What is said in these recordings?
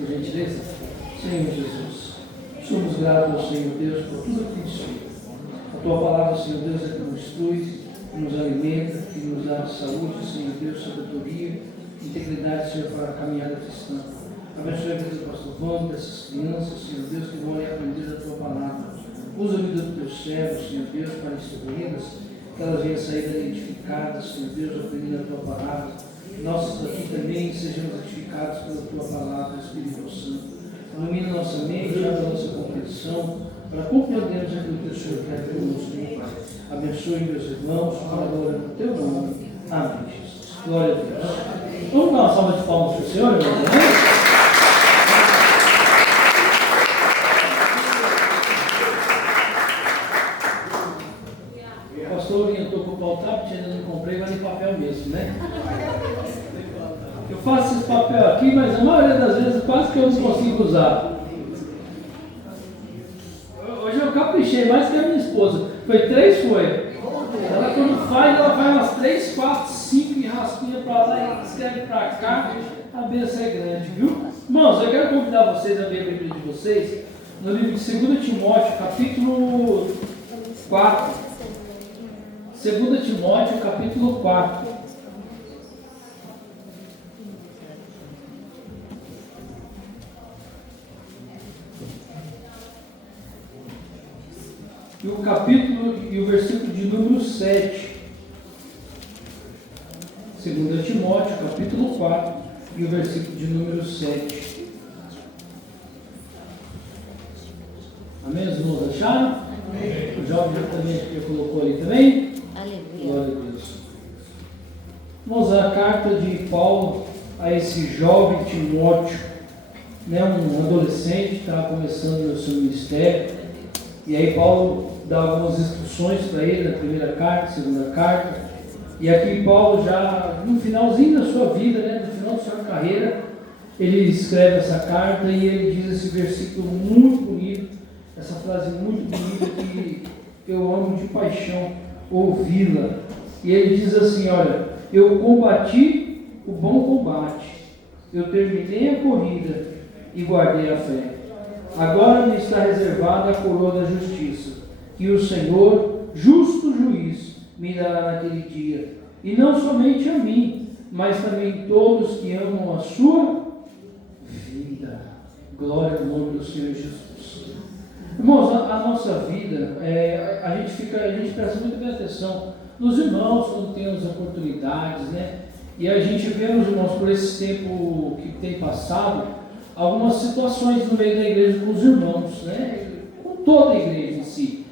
por gentileza. Senhor Jesus, somos gratos ao Senhor Deus por tudo que nos fez. A Tua palavra, Senhor Deus, é que nos instrui, que nos alimenta, que nos dá saúde, Senhor Deus, sabedoria, integridade, Senhor, para a caminhada cristã. Abençoe a vida do pastor Vando, dessas crianças, Senhor Deus, que vão aprender a Tua palavra. Usa a vida dos Teus servos, Senhor Deus, para instruí-las, que elas venham sair identificadas, Senhor Deus, aprendendo a Tua palavra. Nós aqui também sejamos edificados pela Tua palavra, Espírito Santo. Ilumina nossa mente, abre nossa compreensão, para compreendermos aquilo que o Senhor quer conosco, meu Pai. Abençoe meus irmãos, para a glória do Teu nome. Amém, Jesus. Glória a Deus. Vamos dar uma salva de palmas para o Senhor, irmãos? Amém? O pastor orientou para o pautar, porque ainda não comprei, mas em papel mesmo, né? Eu faço esse papel aqui, mas a maioria das vezes quase que eu não consigo usar. Hoje eu caprichei mais que a minha esposa. Foi 3 folhas. Ela quando faz, ela faz umas 3, 4, 5 e raspinha para lá e escreve para cá. A benção é grande, viu? Irmãos, eu quero convidar vocês a ver a Bíblia de vocês no livro de 2 Timóteo, capítulo 4. 2 Timóteo, capítulo 4. E o capítulo e o versículo de número 7. 2 Timóteo, capítulo 4 e o versículo de número 7. Amém? Os irmãos acharam? Amém. O jovem também já colocou ali também? Aleluia. Glória a Deus. Vamos à carta de Paulo a esse jovem Timóteo, né, um adolescente que estava começando o seu ministério. E aí Paulo dá algumas instruções para ele na primeira carta, segunda carta. E aqui Paulo já no finalzinho da sua vida, né, no final da sua carreira, ele escreve essa carta e ele diz esse versículo muito bonito, essa frase muito bonita que eu amo de paixão ouvi-la. E ele diz assim, olha, eu combati o bom combate, eu terminei a corrida e guardei a fé. Agora me está reservada a coroa da justiça, que o Senhor, justo juiz, me dará naquele dia. E não somente a mim, mas também todos que amam a sua vida. Glória ao nome do Senhor Jesus. Irmãos, a nossa vida, a gente presta muito bem atenção nos irmãos quando temos oportunidades, né? E a gente vê, os irmãos, por esse tempo que tem passado, algumas situações no meio da igreja com os irmãos, né? Com toda a igreja em si,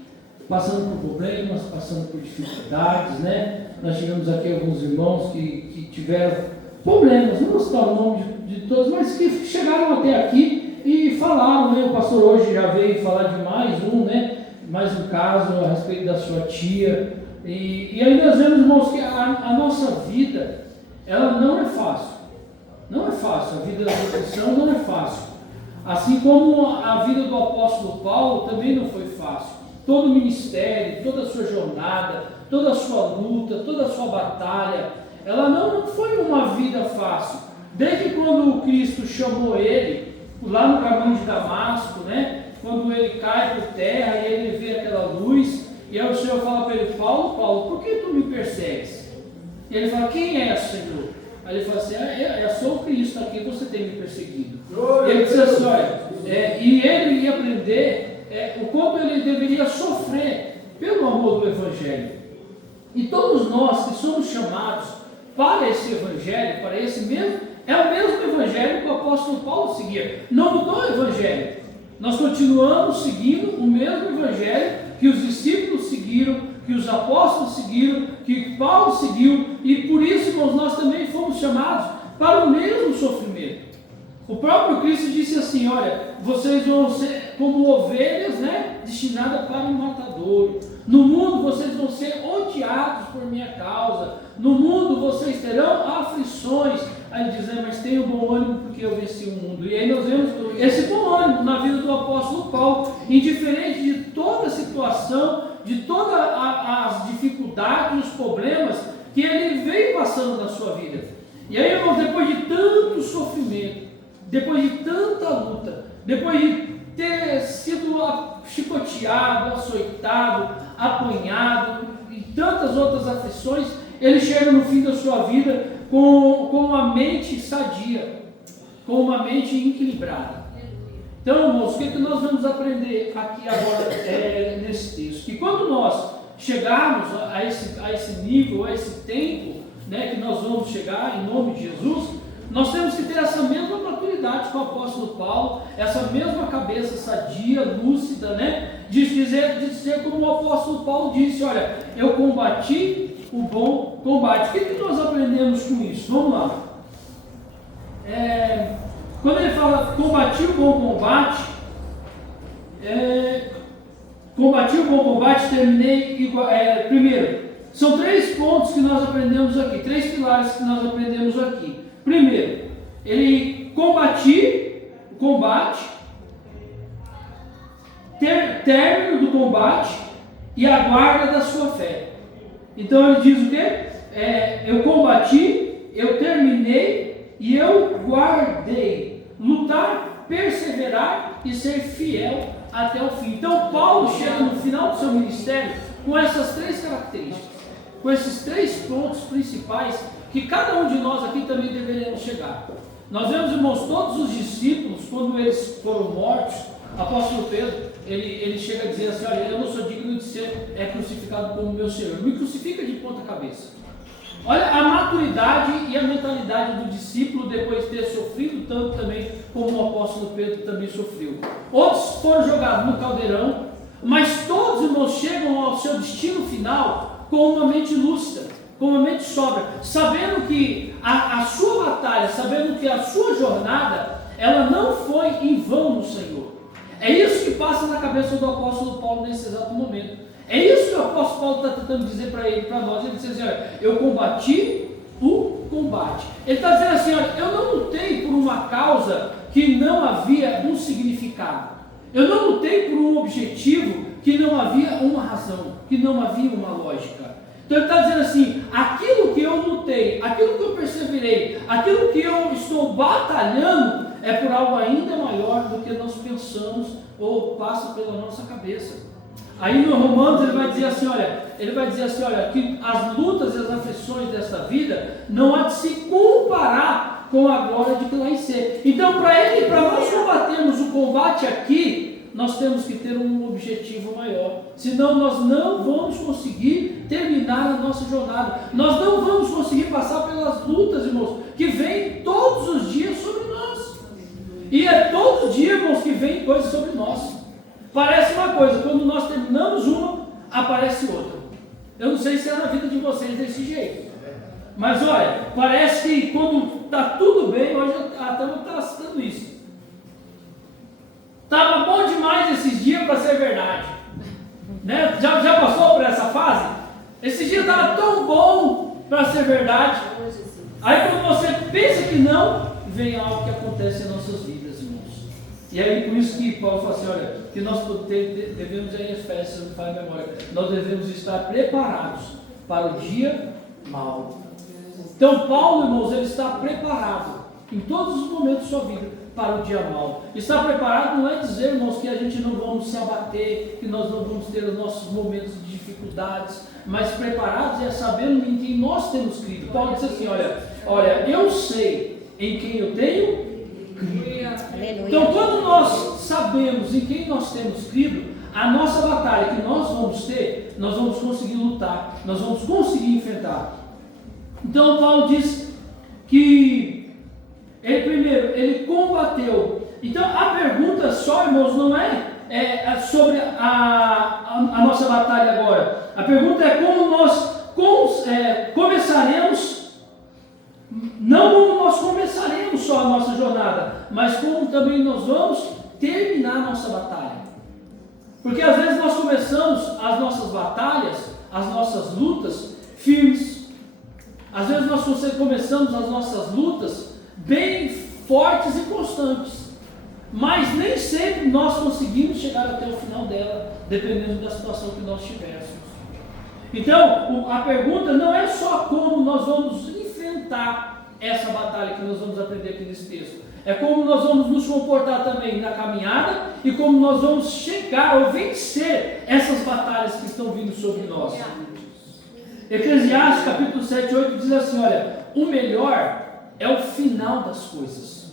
passando por problemas, passando por dificuldades, né? Nós tivemos aqui alguns irmãos que tiveram problemas, não vou citar o nome de todos, mas que chegaram até aqui e falaram, né? O pastor hoje já veio falar de mais um, né? Mais um caso a respeito da sua tia. E aí nós vemos, irmãos, que a nossa vida, ela não é fácil. Não é fácil, a vida da cristã não é fácil. Assim como a vida do apóstolo Paulo também não foi fácil. Todo o ministério, toda a sua jornada, toda a sua luta, toda a sua batalha, ela não foi uma vida fácil. Desde quando Cristo chamou ele, lá no caminho de Damasco, né? Quando ele cai por terra e ele vê aquela luz, e aí o Senhor fala para ele, Paulo, por que tu me persegues? E ele fala, quem é, Senhor? Aí ele fala assim, eu sou o Cristo, aqui você tem me perseguido. E ele disse assim, olha, e ele ia aprender o quanto ele deveria sofrer pelo amor do Evangelho. E todos nós que somos chamados para esse Evangelho, para esse mesmo, é o mesmo Evangelho que o apóstolo Paulo seguia. Não mudou o Evangelho. Nós continuamos seguindo o mesmo Evangelho que os discípulos seguiram, que os apóstolos seguiram, que Paulo seguiu, e por isso, irmãos, nós também fomos chamados para o mesmo sofrimento. O próprio Cristo disse assim, olha, vocês vão ser como ovelhas, né, destinadas para o matadouro. No mundo vocês vão ser odiados por minha causa. No mundo vocês terão aflições. Aí diz, mas tenham bom ânimo porque eu venci o mundo. E aí nós vemos esse bom ânimo na vida do apóstolo Paulo, indiferente de toda a situação, de todas as dificuldades, os problemas que ele veio passando na sua vida. E aí, irmãos, depois de tanto sofrimento, depois de tanta luta, depois de ter sido chicoteado, açoitado, apanhado e tantas outras aflições, ele chega no fim da sua vida com uma mente sadia, com uma mente equilibrada. Então, irmãos, o que nós vamos aprender aqui agora nesse texto? Que quando nós chegarmos a esse nível, a esse tempo, né, que nós vamos chegar em nome de Jesus, nós temos que ter essa mesma maturidade que o apóstolo Paulo, essa mesma cabeça sadia, lúcida, né, de dizer como o apóstolo Paulo disse: olha, eu combati o bom combate. O que nós aprendemos com isso? Vamos lá. Quando ele fala combati o bom combate, terminei primeiro. São 3 pontos que nós aprendemos aqui, 3 pilares que nós aprendemos aqui. Primeiro, ele combate o combate, término do combate e a guarda da sua fé. Então ele diz o quê? Eu combati, eu terminei e eu guardei. Lutar, perseverar e ser fiel até o fim. Então Paulo chega no final do seu ministério com essas 3 características, com esses 3 pontos principais que cada um de nós aqui também deveríamos chegar. Nós vemos, irmãos, todos os discípulos, quando eles foram mortos, apóstolo Pedro, ele chega a dizer assim: olha, eu não sou digno de ser crucificado como meu Senhor, me crucifica de ponta cabeça. Olha a maturidade e a mentalidade do discípulo depois de ter sofrido tanto também como o apóstolo Pedro também sofreu. Outros foram jogados no caldeirão, mas todos, irmãos, chegam ao seu destino final com uma mente lúcida, com uma mente sóbria, sabendo que a sua batalha, sabendo que a sua jornada, ela não foi em vão no Senhor. É isso que passa na cabeça do apóstolo Paulo nesse exato momento. É isso que o apóstolo Paulo está tentando dizer para nós. Ele diz assim: olha, eu combati o combate. Ele está dizendo assim: olha, eu não lutei por uma causa que não havia um significado. Eu não lutei por um objetivo que não havia uma razão, que não havia uma lógica. Então ele está dizendo assim: aquilo que eu lutei, aquilo que eu perseverei, aquilo que eu estou batalhando é por algo ainda maior do que nós pensamos ou passa pela nossa cabeça. Aí no Romanos ele vai dizer assim, olha, que as lutas e as aflições dessa vida não há de se comparar com a glória de que lá em ser. Então para nós combatermos o combate aqui, nós temos que ter um objetivo maior. Senão nós não vamos conseguir terminar a nossa jornada. Nós não vamos conseguir passar pelas lutas, irmãos, que vêm todos os dias sobre nós. E é todo dia, irmãos, que vem coisas sobre nós. Parece uma coisa, quando nós terminamos uma, aparece outra. Eu não sei se é na vida de vocês desse jeito. Mas olha, parece que quando está tudo bem, hoje a Tama está citando isso. Estava bom demais esses dias para ser verdade. Né? Já passou por essa fase? Esses dias estava tão bom para ser verdade. Aí quando você pensa que não, vem algo que acontece em nossas vidas, irmãos. E aí por isso que Paulo fala assim, olha, que nós devemos, em Efésios, se não me falha a memória, nós devemos estar preparados para o dia mau. Então Paulo, irmãos, ele está preparado em todos os momentos de sua vida para o dia mau. Estar preparado não é dizer, irmãos, que a gente não vamos se abater, que nós não vamos ter os nossos momentos de dificuldades, mas preparados é sabendo em quem nós temos crido. Paulo diz assim, olha, eu sei em quem eu tenho crido. Então quando nós sabemos em quem nós temos crido, a nossa batalha que nós vamos ter, nós vamos conseguir lutar, nós vamos conseguir enfrentar. Então Paulo diz que ele combateu. Então a pergunta só, irmãos, não é sobre a nossa batalha agora. A pergunta é como nós começaremos, não como nós começaremos só a nossa jornada, mas como também nós vamos terminar a nossa batalha. Porque às vezes nós começamos as nossas batalhas, as nossas lutas firmes. Às vezes nós começamos as nossas lutas bem fortes e constantes, mas nem sempre nós conseguimos chegar até o final dela, dependendo da situação que nós tivéssemos. Então, a pergunta não é só como nós vamos enfrentar essa batalha que nós vamos aprender aqui nesse texto. É como nós vamos nos comportar também na caminhada e como nós vamos chegar ou vencer essas batalhas que estão vindo sobre nós. Eclesiastes capítulo 7, 8 diz assim, olha, o melhor é o final das coisas.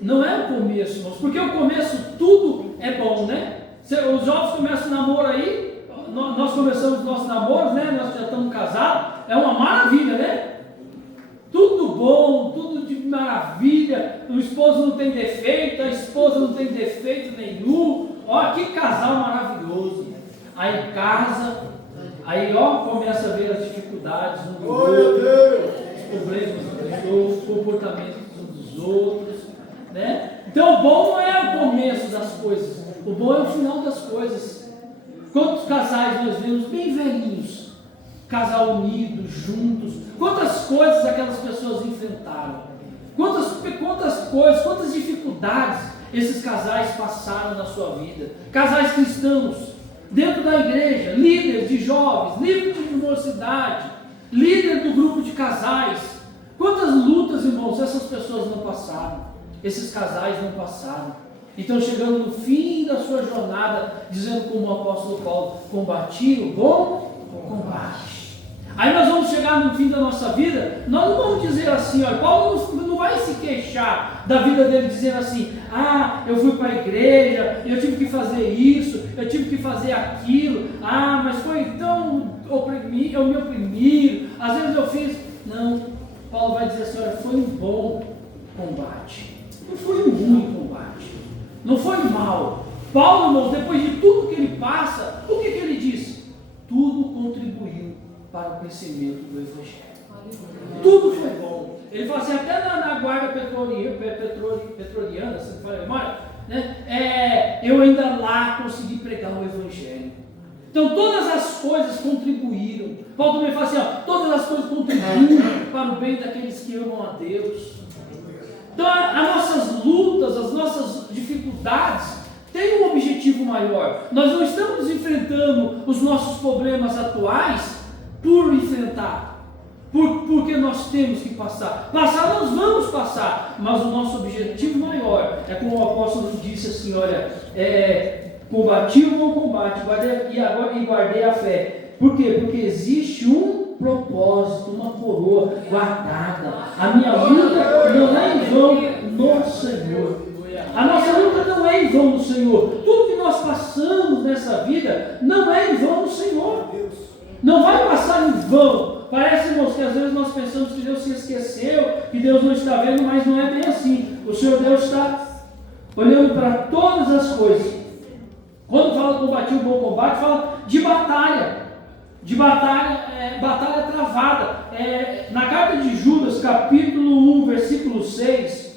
Não é o começo, irmãos, porque o começo tudo é bom, né? Os jovens começam o namoro aí, nós começamos nossos namoros, né? Nós já estamos casados, é uma maravilha, né? Tudo bom, tudo de maravilha, o esposo não tem defeito, a esposa não tem defeito nenhum, ó, que casal maravilhoso. Aí casa, aí ó, começa a ver as dificuldades um do outro, os problemas dos outros, os comportamentos dos outros, né? Então o bom não é o começo das coisas, o bom é o final das coisas. Quantos casais nós vemos bem velhinhos, casal unido, juntos, quantas coisas aquelas pessoas enfrentaram, quantas coisas, quantas dificuldades esses casais passaram na sua vida, casais cristãos, dentro da igreja, líderes de jovens, líderes de mocidade, líder do grupo de casais, quantas lutas, irmãos, essas pessoas não passaram, esses casais não passaram. Então, chegando no fim da sua jornada, dizendo como o apóstolo Paulo, combati o bom combate. Aí nós vamos chegar no fim da nossa vida, nós não vamos dizer assim, olha, Paulo não vai se queixar da vida dele, dizendo assim, eu fui para a igreja, eu tive que fazer isso, eu tive que fazer aquilo, mas foi tão eu me oprimi, às vezes eu fiz. Não, Paulo vai dizer assim, olha, foi um bom combate, não foi um ruim combate, não foi mal. Paulo, irmãos, depois de tudo que ele passa, o que ele disse? Tudo contribuiu para o crescimento do Evangelho. Tudo foi bom. Ele fala assim, até na guarda petroliana, se não for a memória, né, eu ainda lá consegui pregar o Evangelho. Então todas as coisas contribuíram. Paulo também fala assim, todas as coisas contribuem para o bem daqueles que amam a Deus. Então as nossas lutas, as nossas dificuldades têm um objetivo maior. Nós não estamos enfrentando os nossos problemas atuais por enfrentar, porque nós temos que passar. Passar nós vamos passar, mas o nosso objetivo maior é, como o apóstolo disse assim, olha, combati o bom combate, guardei a fé. Por quê? Porque existe um propósito, uma coroa guardada. A minha luta não é em vão no Senhor. A nossa luta não é em vão no Senhor. Tudo que nós passamos nessa vida não é em vão no Senhor. Não vai passar em vão. Parece, irmãos, que às vezes nós pensamos que Deus se esqueceu, que Deus não está vendo, mas não é bem assim. O Senhor Deus está olhando para todas as coisas. Quando fala combati o bom combate, fala de batalha. Batalha travada. Na carta de Judas, capítulo 1, versículo 6,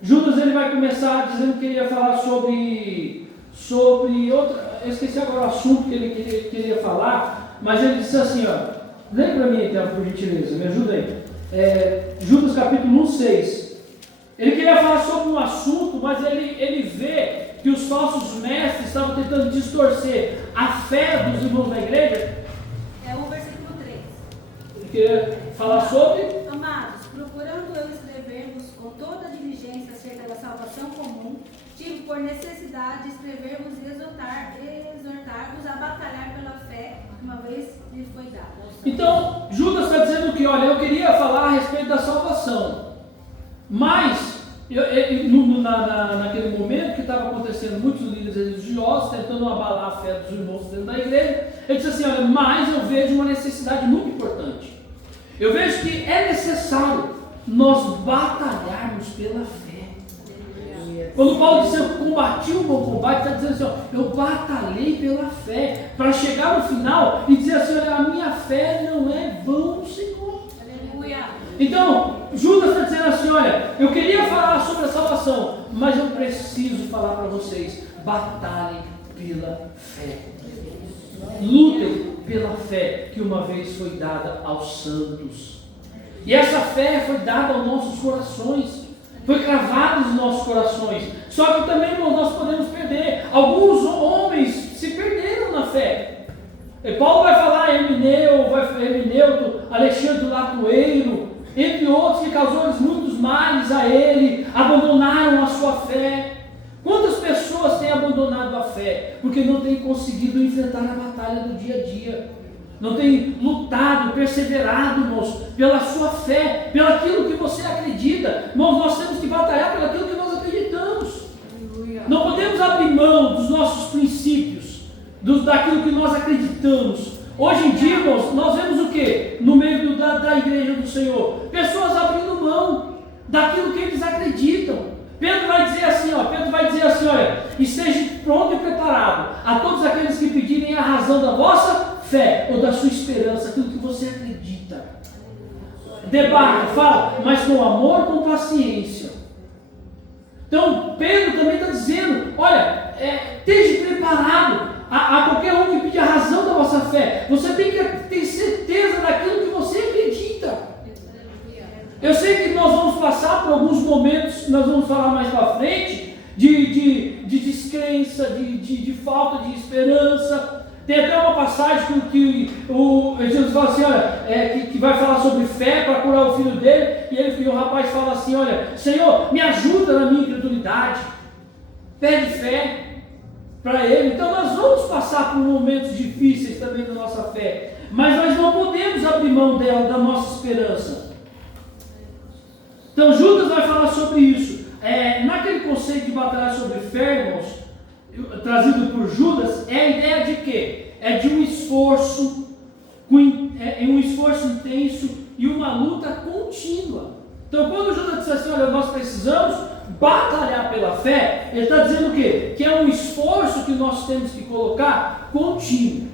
Judas ele vai começar dizendo que ele ia falar sobre outra. Eu esqueci agora o assunto que ele queria falar, mas ele disse assim, lê para mim então, por gentileza, me ajuda aí. Judas capítulo 1, 6. Ele queria falar sobre um assunto, mas ele vê que os falsos mestres estavam tentando distorcer a fé dos irmãos da igreja. É o versículo 3. Ele queria falar sobre... Amados, procurando eu escrever-vos com toda a diligência acerca da salvação comum, tive por necessidade de escrever-vos e exortar-vos a batalhar pela fé que uma vez lhe foi dada. Então, Judas está dizendo que, olha, eu queria falar a respeito da salvação, mas naquele momento que estava acontecendo, muitos líderes religiosos tentando abalar a fé dos irmãos dentro da igreja, ele disse assim, olha, mas eu vejo uma necessidade muito importante. Eu vejo que é necessário nós batalharmos pela fé. Quando Paulo disse, eu combati o bom combate, está dizendo assim, eu batalhei pela fé, para chegar no final e dizer assim, olha, a minha fé não é vã no Senhor. Aleluia. Então, Judas está dizendo assim, olha, eu queria falar sobre a salvação, mas eu preciso falar para vocês, batalhem pela fé. Lutem pela fé que uma vez foi dada aos santos. E essa fé foi dada aos nossos corações, foi cravada nos nossos corações. Só que também, irmãos, nós podemos perder. Alguns homens se perderam na fé. E Paulo vai falar Emineuto, Alexandre do Latoeiro, entre outros que abandonaram a sua fé. Quantas pessoas têm abandonado a fé? Porque não têm conseguido enfrentar a batalha do dia a dia. Não têm lutado, perseverado, irmãos, pela sua fé, pelo aquilo que você acredita. Irmãos, nós temos que batalhar pelo aquilo que nós acreditamos. Não podemos abrir mão dos nossos princípios, daquilo que nós acreditamos. Hoje em dia, irmãos, nós vemos o quê? No meio da igreja do Senhor, pessoas abrindo mão daquilo que eles acreditam. Pedro vai dizer assim, olha, esteja pronto e preparado a todos aqueles que pedirem a razão da vossa fé ou da sua esperança, aquilo que você acredita. Debate, fala, mas com amor, com paciência. Então, Pedro também está dizendo, olha, esteja preparado a qualquer um que pedir a razão da vossa fé. Você tem que ter certeza daquilo que você acredita. Eu sei que nós vamos passar por alguns momentos, nós vamos falar mais para frente, de descrença, de falta de esperança. Tem até uma passagem que Jesus fala assim, olha, que vai falar sobre fé para curar o filho dele, e o rapaz fala assim, olha, Senhor, me ajuda na minha incredulidade. Pede fé para ele. Então nós vamos passar por momentos difíceis também na nossa fé, mas nós não podemos abrir mão dela, da nossa esperança. Então Judas vai falar sobre isso. Naquele conceito de batalhar sobre fé, irmãos, trazido por Judas, é a ideia de quê? É de um esforço, um esforço intenso e uma luta contínua. Então quando Judas diz assim, olha, nós precisamos batalhar pela fé, ele está dizendo o quê? Que é um esforço que nós temos que colocar contínuo,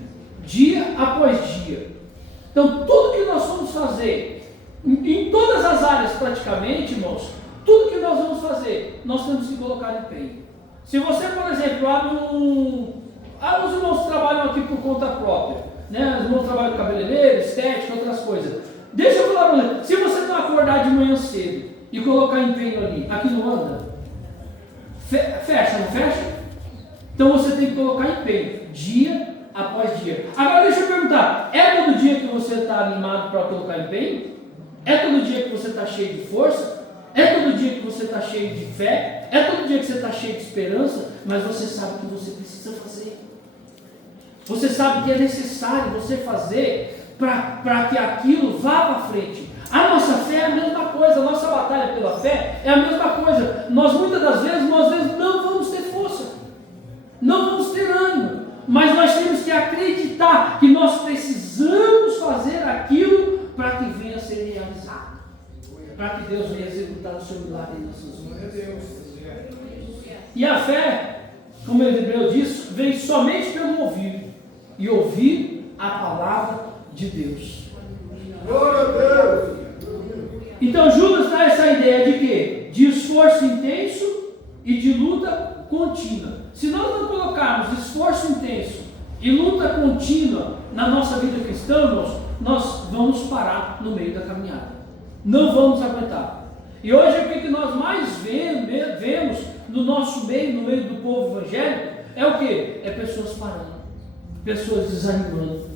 dia após dia. Então tudo que nós vamos fazer, em todas as áreas praticamente, irmãos, tudo que nós vamos fazer, nós temos que colocar empenho. Se você, por exemplo, abre os irmãos trabalham aqui por conta própria, né? Os irmãos trabalham cabeleireiro, estética, outras coisas. Deixa eu falar para você, se você não acordar de manhã cedo e colocar empenho ali, aqui não anda? Fecha, não fecha? Então você tem que colocar empenho, dia após dia. Agora deixa eu perguntar, é todo dia que você está animado para colocar empenho? É todo dia que você está cheio de força? É todo dia que você está cheio de fé? É todo dia que você está cheio de esperança? Mas você sabe que você precisa fazer. Você sabe que é necessário você fazer para que aquilo vá para frente. A nossa fé é a mesma coisa, a nossa batalha pela fé é a mesma coisa. Nós muitas das vezes, não vamos ter força, não vamos ter ânimo, mas nós temos que acreditar que nós precisamos fazer aquilo para que venha a ser realizado, para que Deus venha executar o seu milagre em nossas vidas. E a fé, como o Hebreu diz, vem somente pelo ouvir, e ouvir a palavra de Deus. Glória a Deus! Então Judas dá essa ideia de quê? De esforço intenso e de luta contínua. Se nós não colocarmos esforço intenso e luta contínua na nossa vida cristã, nós vamos parar no meio da caminhada. Não vamos aguentar. E hoje o que nós mais vemos no nosso meio, no meio do povo evangélico, é o quê? É pessoas parando, pessoas desanimando,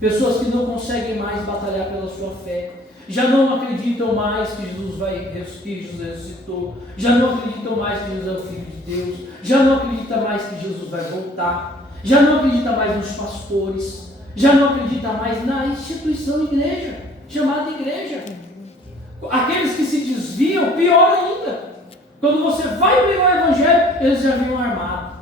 pessoas que não conseguem mais batalhar pela sua fé, já não acreditam mais que Jesus ressuscitou, já não acreditam mais que Jesus é o Filho de Deus, já não acreditam mais que Jesus vai voltar, já não acreditam mais nos pastores, já não acreditam mais na instituição igreja, chamada igreja. Aqueles que se desviam, pior ainda. Quando você vai pregar o evangelho, eles já vinham armados.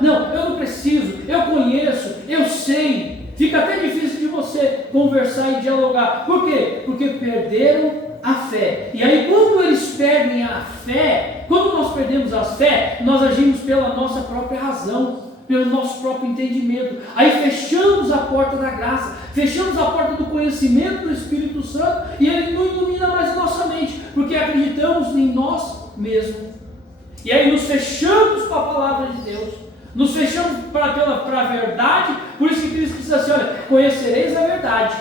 Não, eu não preciso, eu conheço, eu sei. Fica até difícil de você conversar e dialogar. Por quê? Porque perderam a fé. E aí quando eles perdem a fé, quando nós perdemos a fé, nós agimos pela nossa própria razão, pelo nosso próprio entendimento. Aí fechamos a porta da graça, fechamos a porta do conhecimento do Espírito Santo, e ele não ilumina mais a nossa mente, porque acreditamos em nós mesmos. E aí nos fechamos para a palavra de Deus, nos fechamos para a verdade. Por isso que Cristo diz assim, olha, conhecereis a verdade,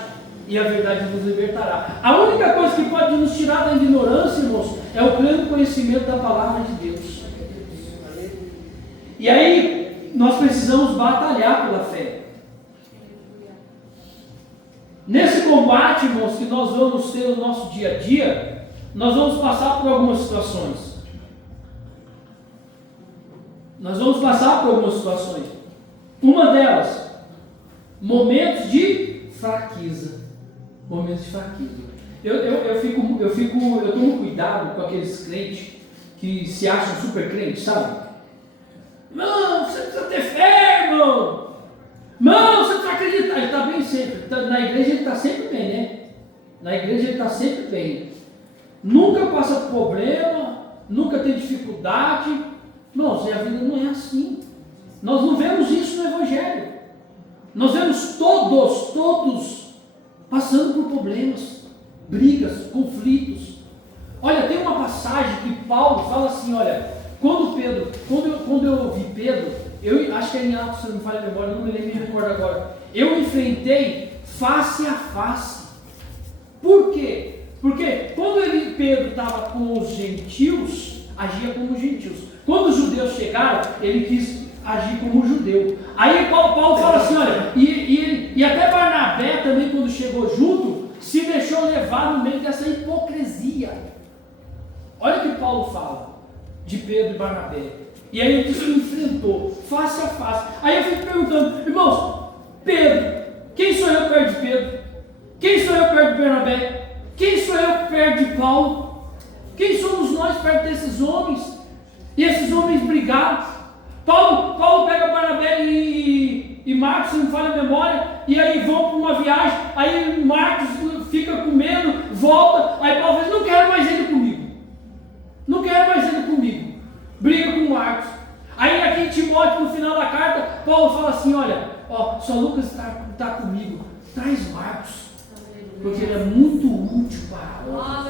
e a verdade vos libertará. A única coisa que pode nos tirar da ignorância, irmãos, é o pleno conhecimento da palavra de Deus. E aí nós precisamos batalhar pela fé. Nesse combate, irmãos, que nós vamos ter no nosso dia a dia, nós vamos passar por algumas situações. Nós vamos passar por algumas situações. Uma delas, momentos de fraqueza. Momentos de fraqueza. Eu tomo cuidado com aqueles crentes que se acham super crentes, sabe? Não, você precisa ter fé, irmão. Não, você precisa acreditar. Ele está bem sempre. Na igreja ele está sempre bem, né? Na igreja ele está sempre bem. Nunca passa problema, nunca tem dificuldade. Irmãos, a vida não é assim. Nós não vemos isso no Evangelho. Nós vemos todos passando por problemas, brigas, conflitos. Olha, tem uma passagem que Paulo fala assim, olha, quando eu ouvi Pedro, eu acho que é em Atos, se não me falha a memória, não me recordo agora, eu enfrentei face a face. Por quê? Porque quando Pedro estava com os gentios, agia como gentios. Quando os judeus chegaram, ele quis agir como judeu. Aí Paulo fala assim, olha, e até Barnabé também, quando chegou junto, se deixou levar no meio dessa hipocrisia. Olha o que Paulo fala de Pedro e Barnabé. E aí ele se enfrentou face a face. Aí eu fico perguntando, irmãos, Pedro, quem sou eu perto de Pedro? Quem sou eu perto de Barnabé? Quem sou eu perto de Paulo? Quem somos nós perto desses homens? E esses homens brigaram. Paulo pega Barnabé e Marcos, se não falha a memória, e aí vão para uma viagem, aí Marcos fica com medo, volta, aí Paulo diz, não quero mais ele comigo. Não quero mais ele comigo. Briga com Marcos. Aí aqui em Timóteo, no final da carta, Paulo fala assim, olha, só Lucas está comigo, traz Marcos, porque ele é muito útil para nós.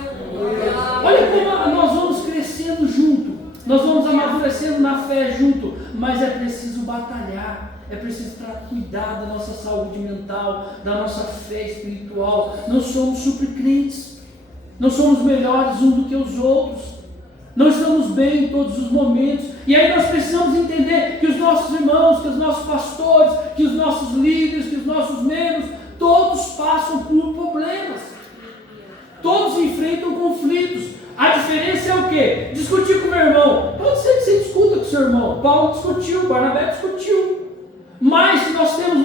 Olha como nós vamos crescendo junto, nós vamos amadurecendo na fé junto, mas é preciso batalhar, é preciso cuidar da nossa saúde mental, da nossa fé espiritual. Não somos super crentes, não somos melhores uns do que os outros, não estamos bem em todos os momentos, e aí nós precisamos entender que os nossos irmãos, que os nossos pastores, que os nossos líderes, que os nossos membros, todos passam por problemas, todos enfrentam conflitos. A diferença é o quê? Discutir com o meu irmão. Pode ser que você discuta com o seu irmão. Paulo discutiu, Barnabé discutiu. Mas se nós temos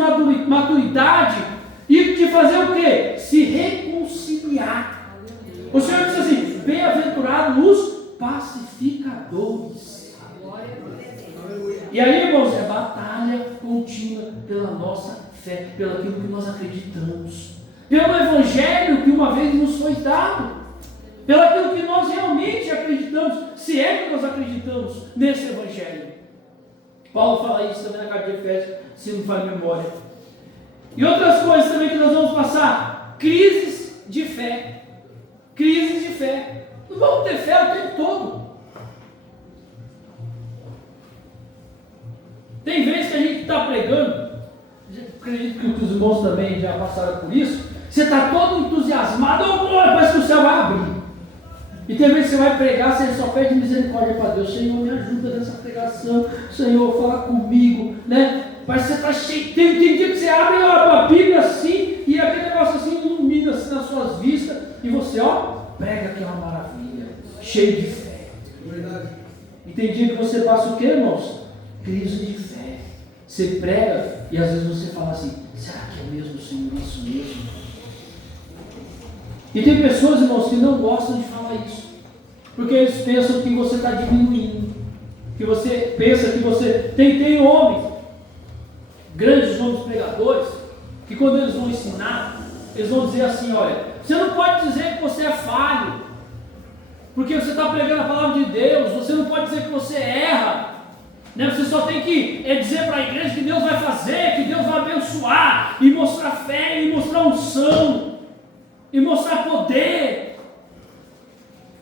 maturidade e de fazer o quê? Se reconciliar. O Senhor diz assim, bem-aventurados os pacificadores. E aí, irmãos, é batalha contínua pela nossa fé, pelo aquilo que nós acreditamos, pelo Evangelho que uma vez nos foi dado, pelo aquilo que nós realmente acreditamos, se é que nós acreditamos nesse Evangelho. Paulo fala isso também na carta de Efésios, se não faz memória. E outras coisas também que nós vamos passar, crises de fé. Crises de fé. Não vamos ter fé o tempo todo. Tem vezes que a gente está pregando, acredito que os irmãos também já passaram por isso, você está todo entusiasmado, parece que o céu vai abrir. E tem vezes que você vai pregar, você só pede misericórdia para Deus, Senhor, me ajuda nessa pregação, Senhor, fala comigo, né? Parece que você está cheio, tem dia que você abre a Bíblia assim, e aquele negócio assim ilumina assim nas suas vistas, e você, prega aquela maravilha, cheio de fé. E tem dia que você passa o quê, irmãos? Crise de fé. Você prega e às vezes você fala assim, será que é mesmo, Senhor, isso mesmo? E tem pessoas, irmãos, que não gostam de falar isso, porque eles pensam que você está diminuindo, que você pensa que você... Tem homens, grandes homens pregadores, que quando eles vão ensinar, eles vão dizer assim, olha, você não pode dizer que você é falho, porque você está pregando a palavra de Deus, você não pode dizer que você erra, né? Você só tem que dizer para a igreja que Deus vai fazer, que Deus vai abençoar, e mostrar fé, e mostrar unção, e mostrar poder.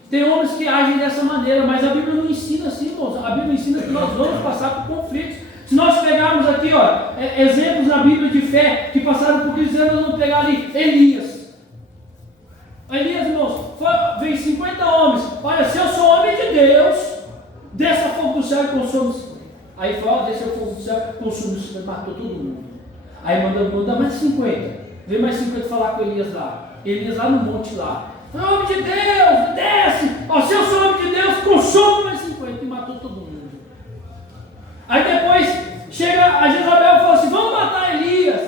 Tem homens que agem dessa maneira, mas a Bíblia não ensina assim, irmãos. A Bíblia ensina que nós vamos passar por conflitos. Se nós pegarmos aqui, exemplos na Bíblia de fé, que passaram por isso, nós vamos pegar ali Elias. Elias, irmãos, vem 50 homens. Olha, se eu sou homem de Deus, desça fogo do céu e consome. Aí foi, desceu o fogo do céu, consome, matou todo mundo. Aí manda mais 50. Vem mais 50 falar com Elias lá. Elias lá no monte lá. Homem de Deus, desce! Ó, se eu sou homem de Deus, consome mais 50 e matou todo mundo. Aí depois chega a Jezabel e fala assim: vamos matar Elias.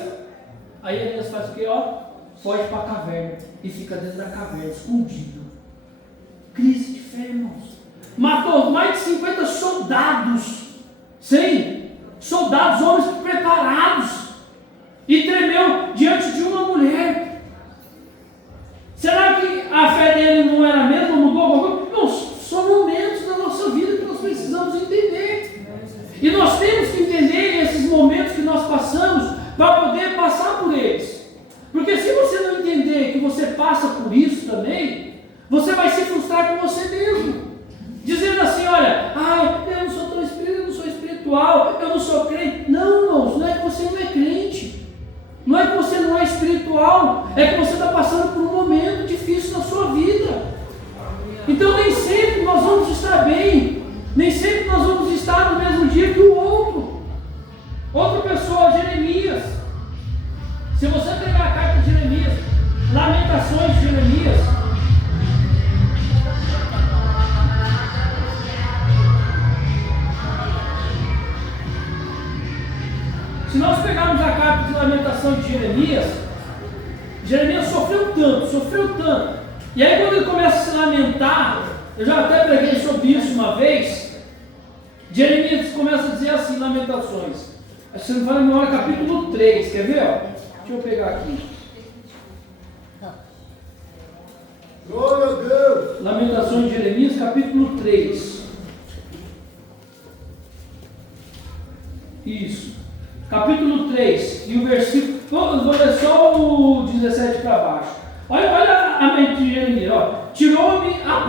Aí Elias faz o quê? Ó, foge para a caverna e fica dentro da caverna, escondido. Crise de fé, irmãos. Matou mais de 50 soldados. Sim, soldados, homens preparados. E tremeu diante de uma mulher. Será que a fé dele não era a mesma? Mudou alguma coisa? Não, são momentos da nossa vida que nós precisamos entender. E nós temos que entender esses momentos que nós passamos para poder passar por eles. Porque se você não entender que você passa por isso também, você vai se frustrar com você mesmo. Dizendo assim: olha, eu não sou tão espiritual, eu não sou espiritual, eu não sou crente. Não, irmãos, não é que você não é crente. Não é que você não é espiritual, é que você está passando por um momento difícil na sua vida. Então nem sempre nós vamos estar bem, nem sempre nós vamos estar no mesmo dia que o outro. Outra pessoa, Jeremias. Se você pegar a carta de Jeremias, Lamentações de Jeremias, se nós pegarmos a carta de lamentação de Jeremias, Jeremias sofreu tanto. E aí quando ele começa a se lamentar, eu já até preguei sobre isso uma vez, Jeremias começa a dizer assim, Lamentações. Se não me engano, capítulo 3, quer ver? Ó? Deixa eu pegar aqui. Glória a Deus. Lamentações de Jeremias, capítulo 3. Isso. Capítulo 3, e o versículo, vou ler só o 17 para baixo. Olha a mente de Jeremias, ó. Tirou-me a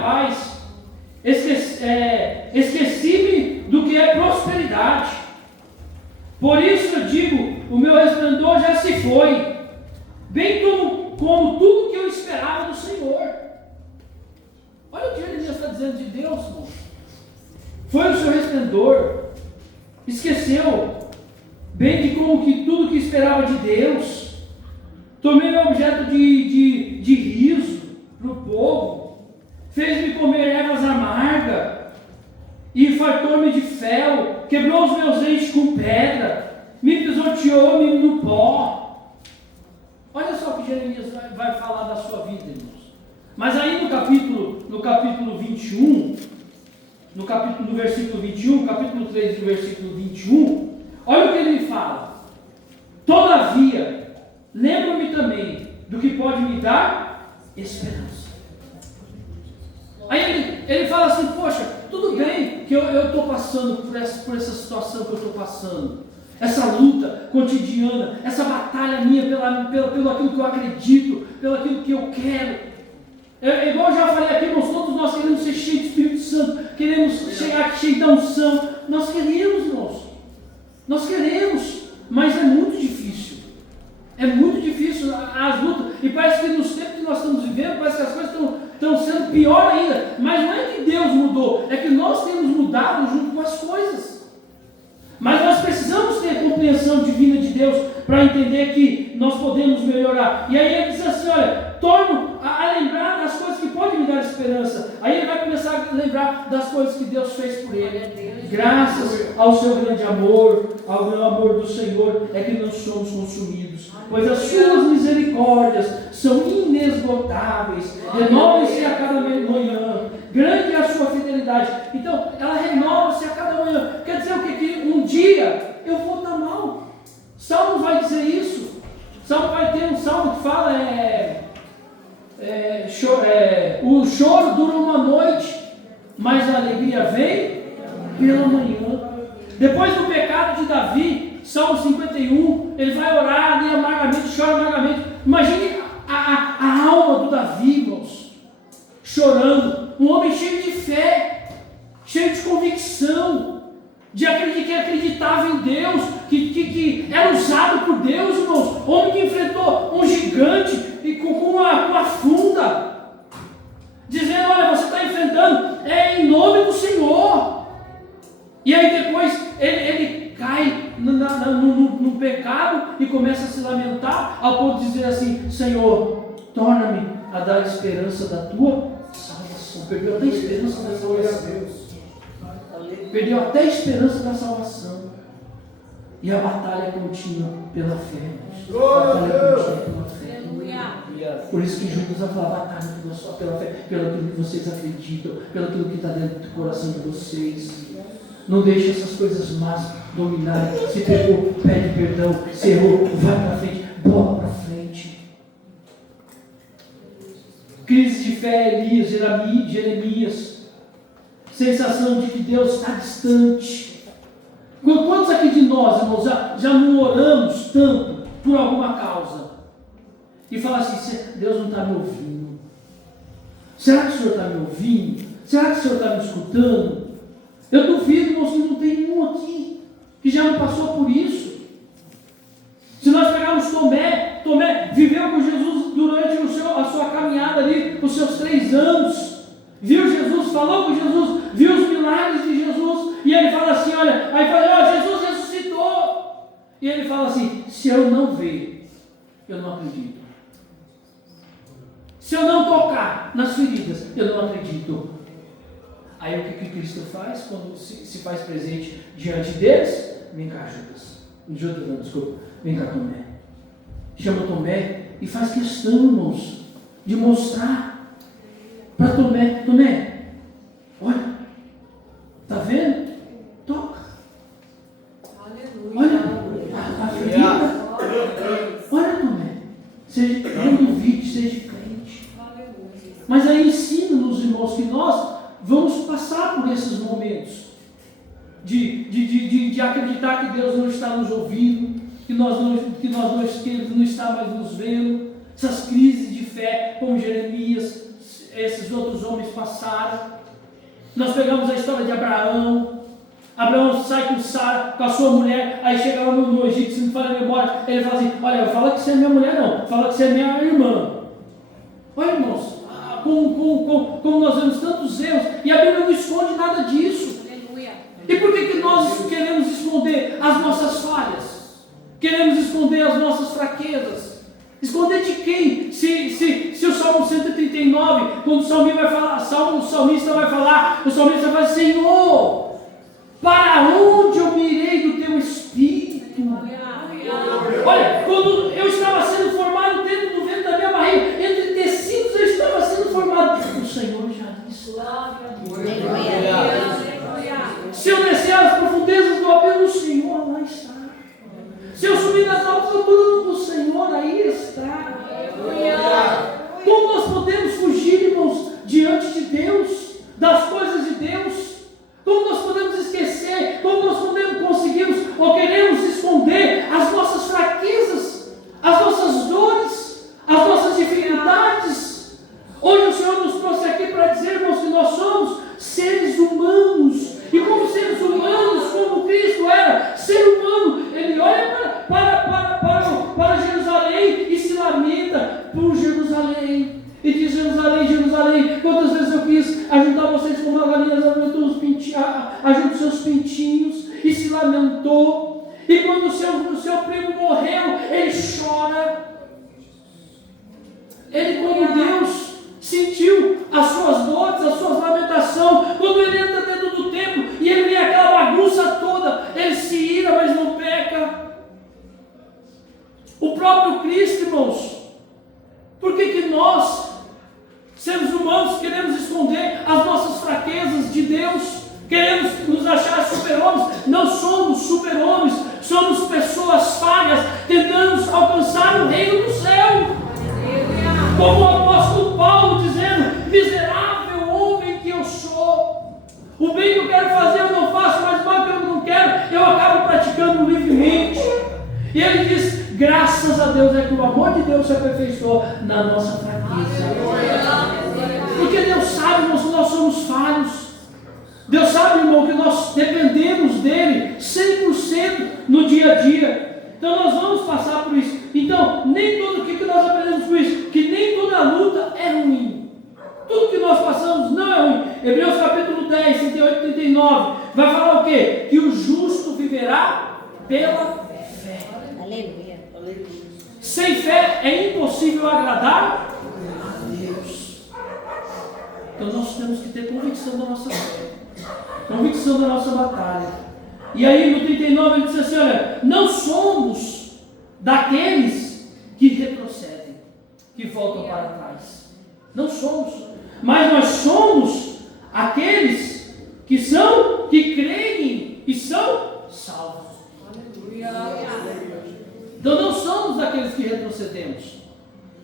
paz, esqueci-me do que é prosperidade. Por isso eu digo, o meu resplendor já se foi, bem como tudo que eu esperava do Senhor. Olha o que Jeremias está dizendo de Deus, irmão. Foi o seu resplendor, esqueceu, bem de como que tudo que esperava de Deus, tomei meu objeto de riso para o povo, fez-me comer ervas amargas, e fartou-me de fel, quebrou os meus dentes com pedra, me pisoteou-me no pó. Olha só o que Jeremias vai falar da sua vida, irmãos. Mas aí no capítulo 21, no versículo 21, capítulo 3, do versículo 21, olha o que ele fala. Todavia, lembro-me também do que pode me dar esperança. Aí ele fala assim: poxa, tudo bem que eu estou passando por essa situação que eu estou passando, essa luta cotidiana, essa batalha minha pelo aquilo que eu acredito, pelo aquilo que eu quero. Igual eu já falei aqui, irmãos, todos nós queremos ser cheios do Espírito Santo, queremos chegar aqui cheio da unção. Nós queremos, irmãos, nós queremos, mas é muito difícil. É muito difícil as lutas, e parece que nos tempos que nós estamos vivendo, parece que as coisas estão sendo pior ainda. Mas não é que Deus mudou, é que nós temos mudado junto com as coisas. Mas nós precisamos ter a compreensão divina de Deus para entender que nós podemos melhorar. E aí ele diz assim: olha, torno a lembrar das coisas que podem me dar esperança. Aí ele vai começar a lembrar das coisas que Deus fez por ele. Graças ao seu grande amor, ao grande amor do Senhor, é que não somos consumidos, pois as suas misericórdias são inesgotáveis, renovam-se a cada manhã, grande é a sua fidelidade. Então ela renova-se a cada manhã. Quer dizer o quê? Que um dia eu vou estar mal. Salmo vai dizer isso. Salmo vai ter um salmo que fala o choro dura uma noite, mas a alegria vem pela manhã. Depois do pecado de Davi, Salmo 51, ele vai orar ali amargamente, chora amargamente. Imagine a alma do Davi, irmãos, chorando. Um homem cheio de fé, cheio de convicção, que acreditava em Deus, que era usado por Deus, irmãos. Homem que enfrentou um gigante e com uma funda, dizendo: olha, você está enfrentando, em nome do Senhor. E aí depois ele cai no pecado e começa a se lamentar ao ponto de dizer assim: Senhor, torna-me a dar esperança da tua salvação. Perdeu até a esperança da salvação. Perdeu até a esperança da salvação. E a batalha é contínua pela fé. A batalha é contínua pela fé. Por isso que Judas vai falar: batalha só pela fé, pelo que vocês acreditam, pelo que está dentro do coração de vocês. Não deixe essas coisas más dominarem. Se pegou, pede perdão. Se errou, vai para frente, bola para frente. Crise de fé, Elias, Jeremias. Sensação de que Deus está distante. Quantos aqui de nós, irmãos, já não oramos tanto por alguma causa? E fala assim: Deus não está me ouvindo. Será que o Senhor está me ouvindo? Será que o Senhor está me escutando? Eu duvido, irmãos, que não tem nenhum aqui que já não passou por isso. Se nós pegarmos Tomé viveu com Jesus durante a sua caminhada ali, os seus 3 anos. Viu Jesus, falou com Jesus, viu os milagres de Jesus. E ele fala assim, olha, aí fala: Jesus ressuscitou. E ele fala assim: se eu não ver, eu não acredito. Se eu não tocar nas feridas, eu não acredito. Aí o que Cristo faz quando se faz presente diante deles? Vem cá, Judas não, desculpa. Vem cá, Tomé. Chama Tomé e faz questão, irmãos, de mostrar para Tomé: olha, tá vendo? Toca. Olha a ferida. Olha, Tomé. Não duvide, seja crente. Mas aí ensina-nos, irmãos, que nós vamos passar por esses momentos de acreditar que Deus não está nos ouvindo, que Ele não está mais nos vendo. Essas crises de fé, como Jeremias, esses outros homens passaram. Nós pegamos a história de Abraão. Abraão sai com Sara, com a sua mulher, aí chega lá no Egito, se não fala a memória, ele fala assim: olha, fala que você é minha mulher, não, fala que você é minha irmã. Olha, irmãos, como nós vemos tantos erros, e a Bíblia não esconde nada disso. Aleluia. E por que nós queremos esconder as nossas falhas? Queremos esconder as nossas fraquezas? Esconder de quem? Se o Salmo 139, quando o salmista vai falar, o salmista vai dizer: Senhor, para onde eu me irei do teu Espírito? Olha, quando eu estava sendo formado dentro do ventre da minha barriga, entre tecidos eu estava sendo formado. O Senhor já disse: se eu descer às profundezas do abismo, o Senhor lá está. Se eu subir nas altas alturas, o Senhor aí está. Como nós podemos fugir, irmãos, diante de Deus, das coisas de Deus? Como nós podemos esquecer? Como nós conseguimos ou queremos esconder as nossas fraquezas, as nossas dores, as nossas dificuldades? Hoje o Senhor nos trouxe aqui para dizermos que nós somos seres humanos. E como seres humanos, como Cristo era ser humano, Ele olha para Jerusalém e se lamenta por Jerusalém. E diz: Jerusalém, Jerusalém, quantas vezes eu quis ajudar vocês como as galinhas ajudam seus pintinhos, e se lamentou. E quando o seu primo morreu, ele chora. Ele, como Deus, sentiu as suas dores, as suas lamentações. Quando ele entra dentro do templo e ele vê aquela bagunça toda, ele se ira, mas não peca. O próprio Cristo, irmãos, por que nós, seres humanos, queremos esconder as nossas fraquezas de Deus? Queremos nos achar super-homens? Não somos super-homens, somos pessoas falhas, tentando alcançar o reino do céu. Como o apóstolo Paulo dizendo: miserável homem que eu sou, o bem que eu quero fazer eu não faço, mas o mal que eu não quero eu acabo praticando livremente. E ele diz: graças a Deus é que o amor de Deus se aperfeiçoou na nossa fraqueza. Porque Deus sabe, irmãos, que nós somos falhos. Deus sabe, irmão, que nós dependemos dele 100% no dia a dia. Então nós vamos passar por isso. Então, nem tudo o que nós aprendemos com isso, que nem toda luta é ruim. Tudo que nós passamos não é ruim. Hebreus capítulo 10, 38 e 39, vai falar o quê? Que o justo viverá pela fé. Aleluia. Sem fé é impossível agradar a Deus. Então nós temos que ter convicção da nossa fé, convicção da nossa batalha. E aí no 39 ele diz assim, olha, não somos daqueles que retrocedem, que voltam para trás. Não somos, mas nós somos aqueles que creem e são salvos. Então não somos daqueles que retrocedemos.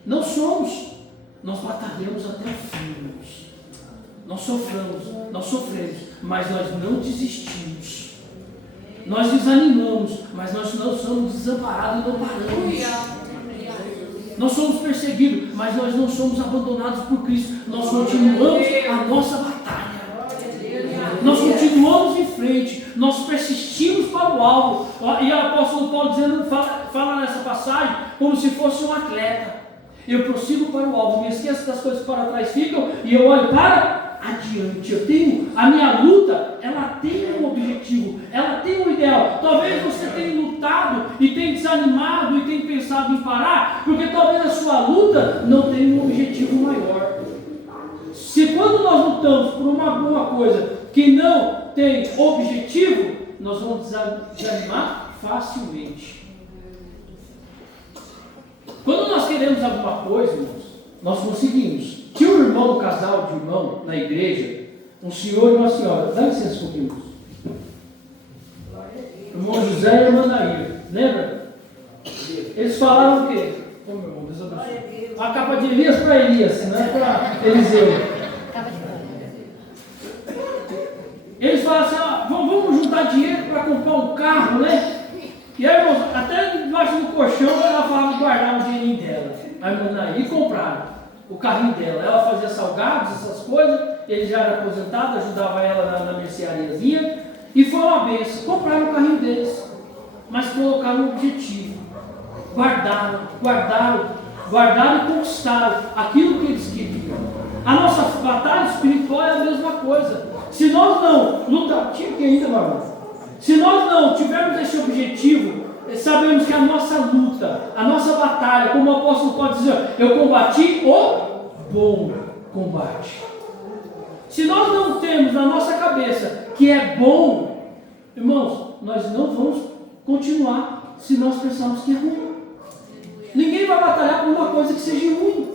Não somos. Nós batalhamos até o fim, irmãos. Nós sofremos, mas nós não desistimos. Nós desanimamos, mas nós não somos desamparados e não paramos. Nós somos perseguidos, mas nós não somos abandonados por Cristo. Nós continuamos a nossa batalha. Nós continuamos em frente. Nós persistimos para o alvo. E o apóstolo Paulo fala nessa passagem como se fosse um atleta. Eu prossigo para o alvo, me esqueço das coisas que para trás ficam e eu olho para adiante. A minha luta, ela tem um objetivo, ela tem um ideal. Talvez você tenha lutado e tenha desanimado e tenha pensado em parar, porque talvez a sua luta não tenha um objetivo maior. Se quando nós lutamos por uma coisa que não tem objetivo, nós vamos desanimar facilmente. Quando nós queremos alguma coisa, irmãos, nós conseguimos. Tinha um irmão, um casal de irmão na igreja, um senhor e uma senhora. Dá licença um pouquinho. Irmão José e irmã Nair. Lembra? Eles falaram o quê? Ô meu irmão, Deus abençoe. A capa de Elias para Elias, não é para Eliseu. Eles falaram assim, vamos juntar dinheiro para comprar um carro, né? E aí, irmãos, até debaixo do colchão ela falava de guardar o dinheirinho dela. A irmã Nair, e compraram o carrinho dela. Ela fazia salgados, essas coisas. Ele já era aposentado, ajudava ela na merceariazinha. E foi uma benção. Compraram o carrinho deles, mas colocaram um objetivo. Guardaram e conquistaram aquilo que eles queriam. A nossa batalha espiritual é a mesma coisa. Se nós não lutarmos, se nós não tivermos esse objetivo, sabemos que a nossa luta, a nossa batalha, como o apóstolo pode dizer, eu combati o bom combate. Se nós não temos na nossa cabeça que é bom, irmãos, nós não vamos continuar se nós pensarmos que é ruim. Ninguém vai batalhar por uma coisa que seja ruim.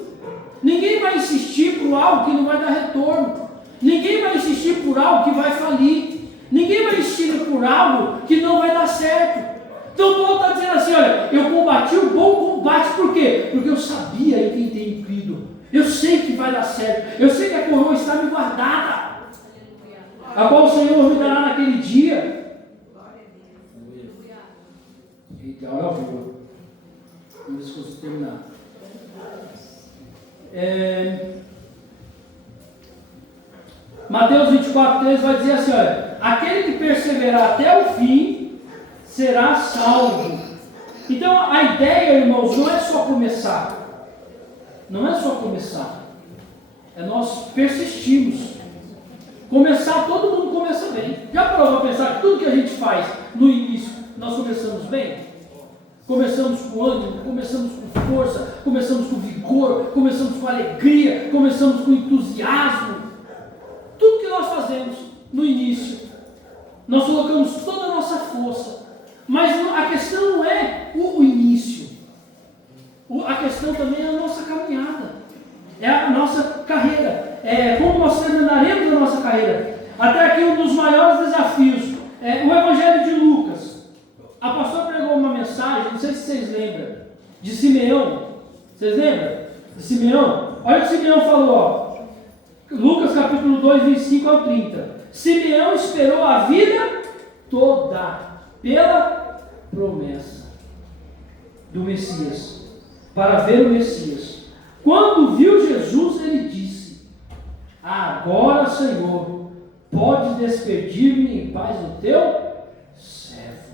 Ninguém vai insistir por algo que não vai dar retorno. Ninguém vai insistir por algo que vai falir. Ninguém vai insistir por algo que não vai dar certo. Então Paulo está dizendo assim, olha, eu combati o bom combate, por quê? Porque eu sabia em quem tenho crido. Eu sei que vai dar certo. Eu sei que a coroa está me guardada, a qual o Senhor me dará naquele dia. Eita, olha a boa. Vamos ver se consigo terminar. Mateus 24:3 vai dizer assim, olha, aquele que perseverar até o fim será salvo. Então a ideia, irmãos, não é só começar. Não é só começar. É nós persistirmos. Começar, todo mundo começa bem. Já parou para pensar que tudo que a gente faz no início, nós começamos bem? Começamos com ânimo, começamos com força, começamos com vigor, começamos com alegria, começamos com entusiasmo. Tudo que nós fazemos no início, nós colocamos toda a nossa força. Mas a questão não é o início. A questão também é a nossa caminhada. É a nossa carreira. É como nós terminaremos a nossa carreira. Até aqui um dos maiores desafios. O Evangelho de Lucas. A pastora pregou uma mensagem, não sei se vocês lembram, de Simeão. Vocês lembram? De Simeão? Olha o que Simeão falou, ó. Lucas capítulo 2, 25 ao 30. Simeão esperou a vida toda pela promessa do Messias, para ver o Messias. Quando viu Jesus, ele disse: agora, Senhor, pode despedir-me em paz o teu servo.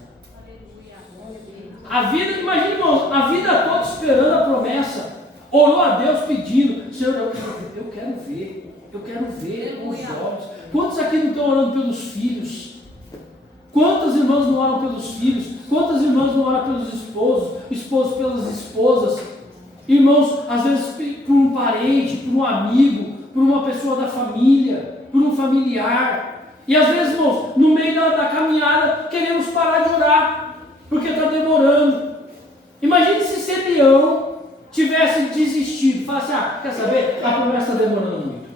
A vida, imagina, irmãos, a vida toda esperando a promessa. Orou a Deus pedindo: Senhor, eu quero ver com os olhos. Quantos aqui não estão orando pelos filhos? Quantos irmãos não oram pelos filhos? Quantas irmãs não oram pelos esposos, esposos pelas esposas, irmãos, às vezes por um parente, por um amigo, por uma pessoa da família, por um familiar. E às vezes, irmãos, no meio da caminhada, queremos parar de orar, porque está demorando. Imagine se Simeão tivesse desistido, falasse, quer saber, a promessa está demorando muito,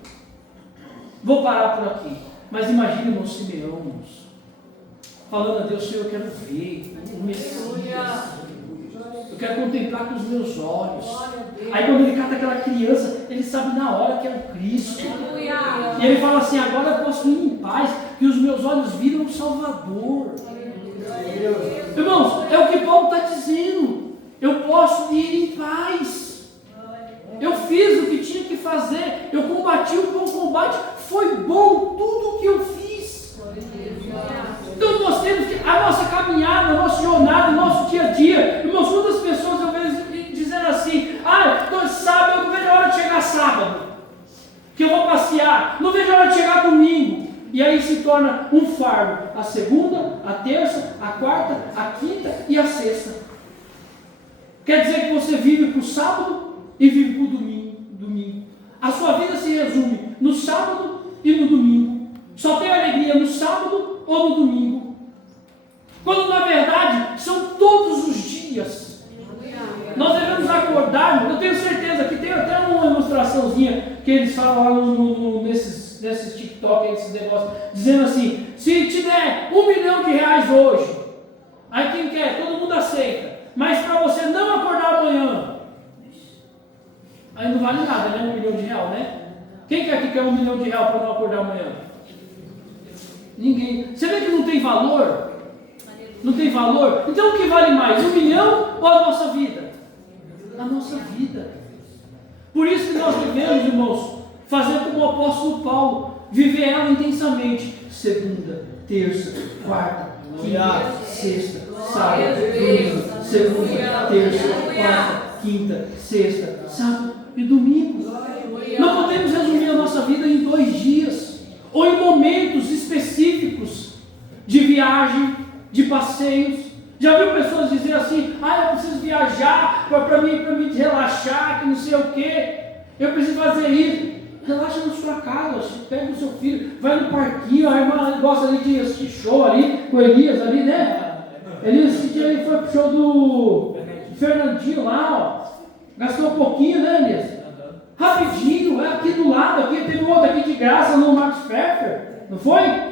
vou parar por aqui. Mas imagine, irmão, Simeão, irmãos, falando a Deus, Senhor, eu quero ver o Messias, eu quero contemplar com os meus olhos. Aí quando ele cata aquela criança, ele sabe na hora que é o Cristo. E ele fala assim, agora eu posso ir em paz, que os meus olhos viram o Salvador. Irmãos, é o que Paulo está dizendo, eu posso ir em paz. Eu fiz o que tinha que fazer, eu combati o bom combate, foi bom tudo o que eu fiz. Então nós temos que, a nossa caminhada, a nossa jornada, o nosso dia a dia, irmãos, quantas pessoas eu vejo dizendo assim, sábado, eu não vejo a hora de chegar sábado, que eu vou passear, não vejo a hora de chegar domingo, e aí se torna um fardo, a segunda, a terça, a quarta, a quinta e a sexta. Quer dizer que você vive para o sábado e vive para o domingo. A sua vida se resume no sábado e no domingo. Só tem alegria no sábado ou no domingo. Quando na verdade são todos os dias. Nós devemos acordar, eu tenho certeza que tem até uma ilustraçãozinha que eles falam lá nesses TikTok, esses negócios, dizendo assim, se te der R$1 milhão hoje, aí quem quer? Todo mundo aceita. Mas para você não acordar amanhã, aí não vale nada, né? R$1 milhão, né? Quem quer que quer R$1 milhão para não acordar amanhã? Ninguém. Você vê que não tem valor? Não tem valor? Então o que vale mais? R$1 milhão ou a nossa vida? A nossa vida. Por isso que nós devemos, irmãos, fazer como o apóstolo Paulo, viver ela intensamente. Segunda, terça, quarta, quinta, sexta, sábado, domingo. Segunda, terça, quarta, quinta, sexta, sábado e domingo. Não podemos resumir a nossa vida em 2 dias, ou em momentos específicos de viagem, de passeios. Já viu pessoas dizer assim, eu preciso viajar para me relaxar, que não sei o que, eu preciso fazer isso. Relaxa na sua casa, pega o seu filho, vai no parquinho, a irmã gosta ali de assistir show ali, com Elias ali, né? Elias foi pro show do Fernandinho lá, gastou um pouquinho, né, Elias? Rapidinho, aqui do lado, aqui teve outro aqui de graça no Max Pfeffer, não foi?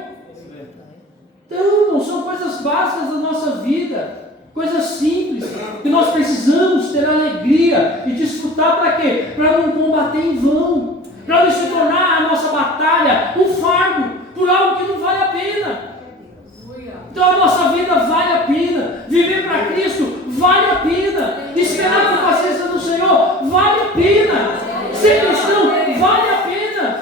Então, são coisas básicas da nossa vida, coisas simples, que nós precisamos ter alegria e desfrutar para quê? Para não combater em vão, para não se tornar a nossa batalha um fardo, por algo que não vale a pena. Então a nossa vida vale a pena, viver para Cristo vale a pena, esperar com paciência no Senhor vale a pena, ser cristão vale a pena,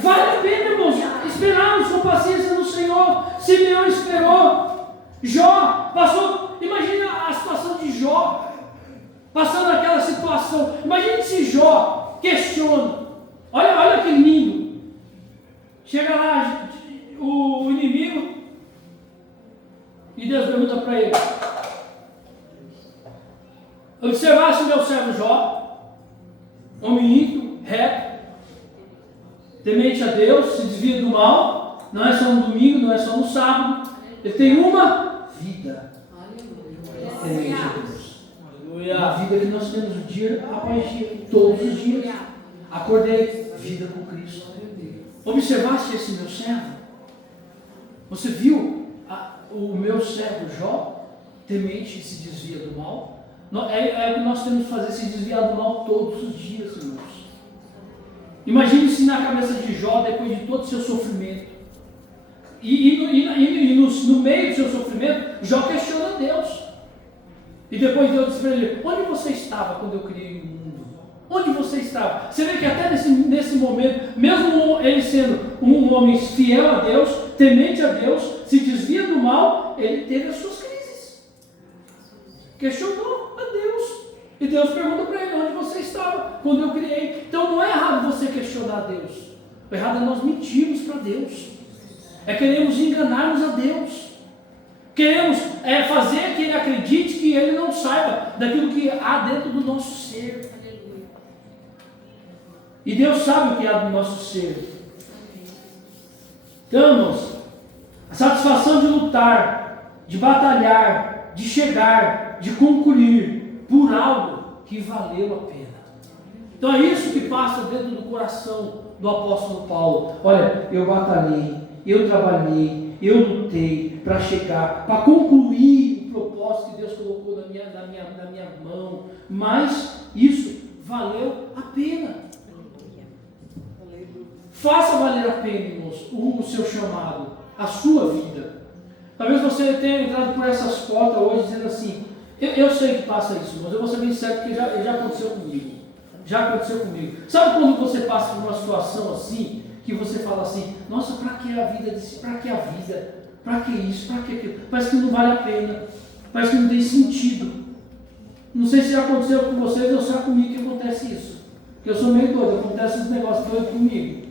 vale a pena, irmãos, esperarmos com paciência no Senhor. Simeão esperou, Jó passou, imagina a situação de Jó, passando aquela situação, imagine se Jó questiona, olha que lindo, chega lá o inimigo, e Deus pergunta para ele, observasse o meu servo Jó, homem ímpio, reto, temente a Deus, se desvia do mal, não é só no domingo, não é só no sábado, ele tem uma vida temente a Deus, uma vida que nós temos o dia após dia, todos os dias. Acordei, vida com Cristo. Observaste esse meu servo? Você viu o meu servo Jó, temente, se desvia do mal? É o que nós temos que fazer, se desviar do mal todos os dias, irmãos. Imagine-se na cabeça de Jó, depois de todo o seu sofrimento, e no meio do seu sofrimento, Jó questiona Deus, e depois Deus diz para ele, onde você estava quando eu criei o mundo? Onde você estava? Você vê que até nesse momento, mesmo ele sendo um homem fiel a Deus, temente a Deus, se desvia do mal, ele teve as suas crises. Questionou a Deus. E Deus pergunta para ele, onde você estava quando eu criei? Então não é errado você questionar a Deus. O errado é nós mentirmos para Deus. É queremos enganarmos a Deus. Queremos fazer que ele acredite que ele não saiba daquilo que há dentro do nosso ser. E Deus sabe o que há do nosso ser. Então, irmãos, a satisfação de lutar, de batalhar, de chegar, de concluir por algo que valeu a pena. Então é isso que passa dentro do coração do apóstolo Paulo. Olha, eu batalhei, eu trabalhei, eu lutei para chegar, para concluir o propósito que Deus colocou na minha mão, mas isso valeu a pena. Faça valer a pena, irmãos, o seu chamado, a sua vida. Talvez você tenha entrado por essas portas hoje dizendo assim, eu sei que passa isso, mas eu vou ser bem sério porque já aconteceu comigo. Já aconteceu comigo. Sabe quando você passa por uma situação assim, que você fala assim, nossa, para que a vida? Para que a vida? Para que isso? Para que aquilo? Parece que não vale a pena. Parece que não tem sentido. Não sei se já aconteceu com vocês ou só comigo que acontece isso. Porque eu sou meio doido, acontece uns negócios doidos comigo.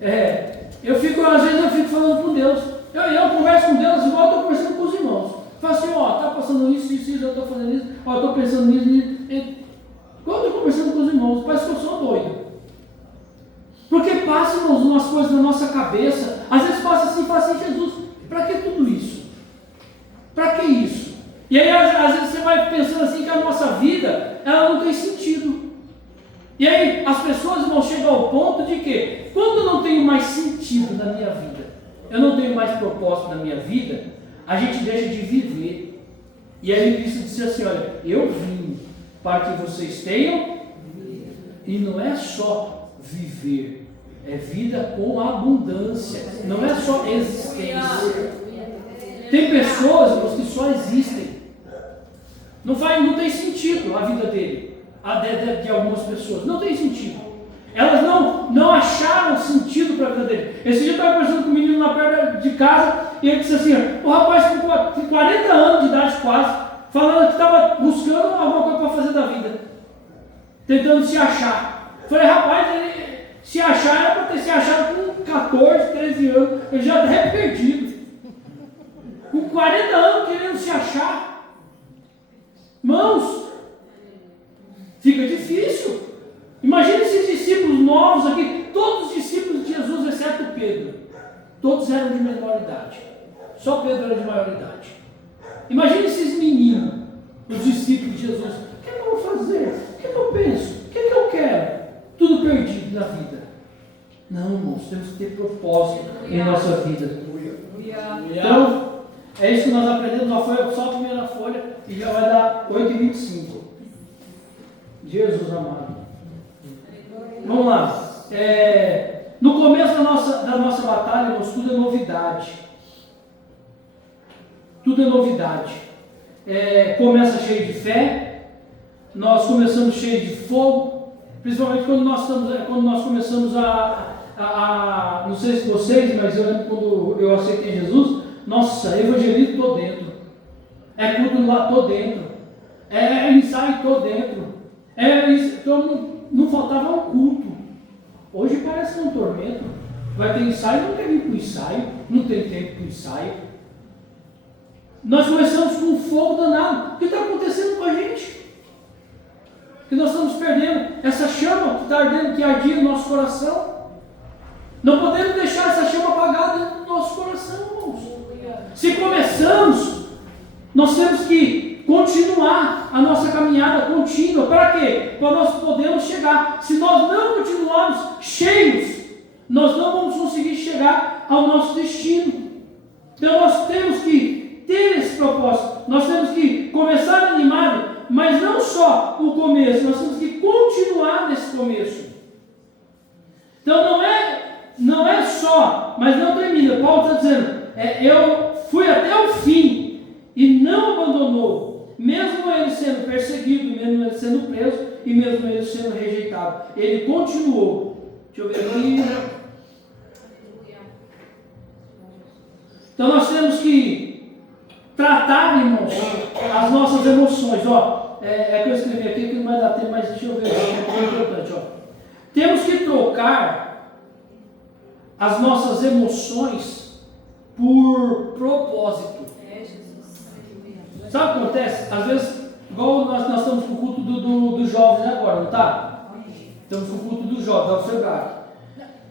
Às vezes eu fico falando com Deus. Eu converso com Deus igual eu estou conversando com os irmãos. Falo assim, está passando isso, eu estou fazendo isso, eu estou pensando nisso. Quando eu estou conversando com os irmãos, parece que eu sou doido. Porque passa, irmãos, umas coisas na nossa cabeça. Às vezes passa assim e fala assim, Jesus, para que tudo isso? Para que isso? E aí às vezes você vai pensando assim que a nossa vida, ela não tem sentido. E aí as pessoas vão chegar ao ponto de que, quando eu não tenho mais sentido na minha vida, eu não tenho mais propósito na minha vida, a gente deixa de viver. E aí Cristo disse assim, olha, eu vim para que vocês tenham, e não é só viver, é vida com abundância, não é só existência. Tem pessoas, irmãos, que só existem. Não tem sentido a vida dele. De algumas pessoas, não tem sentido. Elas não acharam sentido para a vida dele. Esse dia eu estava conversando com um menino na perna de casa e ele disse assim: o rapaz com 40 anos de idade quase, falando que estava buscando alguma coisa para fazer da vida, tentando se achar. Falei, rapaz, ele se achar era para ter se achado com 14, 13 anos, ele já é perdido. Com 40 anos querendo se achar. Irmãos, fica difícil. Imagina esses discípulos novos aqui, todos os discípulos de Jesus, exceto Pedro, todos eram de menor idade. Só Pedro era de maior idade. Imagina esses meninos, os discípulos de Jesus. O que eu vou fazer? O que eu penso? O que eu quero? Tudo perdido na vida. Não, irmãos, temos que ter propósito em nossa vida. Então, é isso que nós aprendemos na folha, só a primeira folha, e já vai dar 8h25. Jesus amado. Vamos lá. No começo da nossa batalha, irmãos, tudo é novidade. Tudo é novidade. Começa cheio de fé, nós começamos cheio de fogo, principalmente quando nós começamos não sei se vocês, mas eu lembro quando eu aceitei Jesus, nossa, evangelismo estou dentro, culto lá estou dentro, ensaio estou dentro, então não faltava um culto. Hoje parece que é um tormento. Vai ter ensaio, não quer vir para o ensaio, não tem tempo para o ensaio. Nós começamos com um fogo danado. O que está acontecendo com a gente? Que nós estamos perdendo essa chama que está ardendo, que ardia no nosso coração. Não podemos deixar essa chama apagada dentro do nosso coração, irmãos. Se começamos, nós temos que continuar a nossa caminhada contínua. Para quê? Para nós podermos chegar. Se nós não continuarmos cheios, nós não vamos conseguir chegar ao nosso destino. Então nós temos que ter esse propósito. Nós temos que começar animado, mas não só o começo, nós temos que continuar nesse começo. Então não é só, mas não termina. Paulo está dizendo, eu fui até o fim e não abandonou. Mesmo ele sendo perseguido, mesmo ele sendo preso e mesmo ele sendo rejeitado, ele continuou. Deixa eu ver aqui. Então nós temos que tratar, irmãos, as nossas emoções. Que eu escrevi aqui que não vai dar tempo, mas deixa eu ver, é importante. Temos que trocar as nossas emoções por propósito. Sabe o que acontece? Às vezes, igual nós estamos com o culto dos jovens agora, não está? Estamos com o culto dos jovens, da UFEBRAC.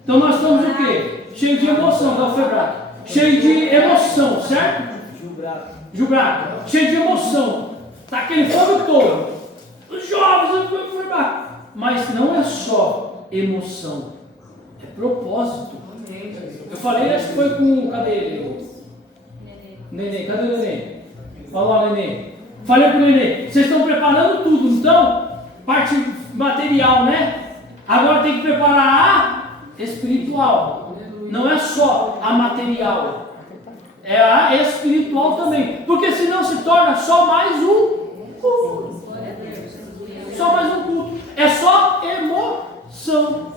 Então nós estamos o quê? Cheio de emoção, da UFEBRAC. Cheio de emoção, certo? Jubraco. Cheio de emoção. Está aquele fogo todo. Os jovens, UFEBRAC. Mas não é só emoção, é propósito. Eu falei, acho que foi com, cadê ele? Nenê, cadê o Nenê? Olha lá, Nenê. Falei pro Nenê, vocês estão preparando tudo, então? Parte material, né? Agora tem que preparar a espiritual. Não é só a material, é a espiritual também. Porque senão se torna só mais um culto. Só mais um culto. É só emoção.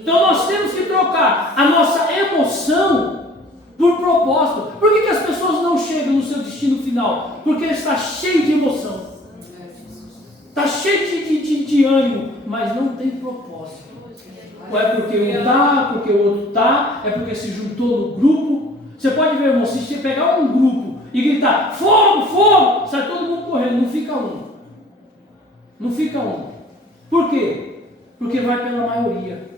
Então nós temos que trocar a nossa emoção por propósito. Por que as pessoas não chegam no seu destino final? Porque está cheio de emoção. Está cheio de ânimo, mas não tem propósito. Ou é porque um está, porque o outro está, é porque se juntou no grupo. Você pode ver, irmão, se você pegar um grupo e gritar, fogo, fogo, sai todo mundo correndo, não fica um. Não fica um. Por quê? Porque vai pela maioria.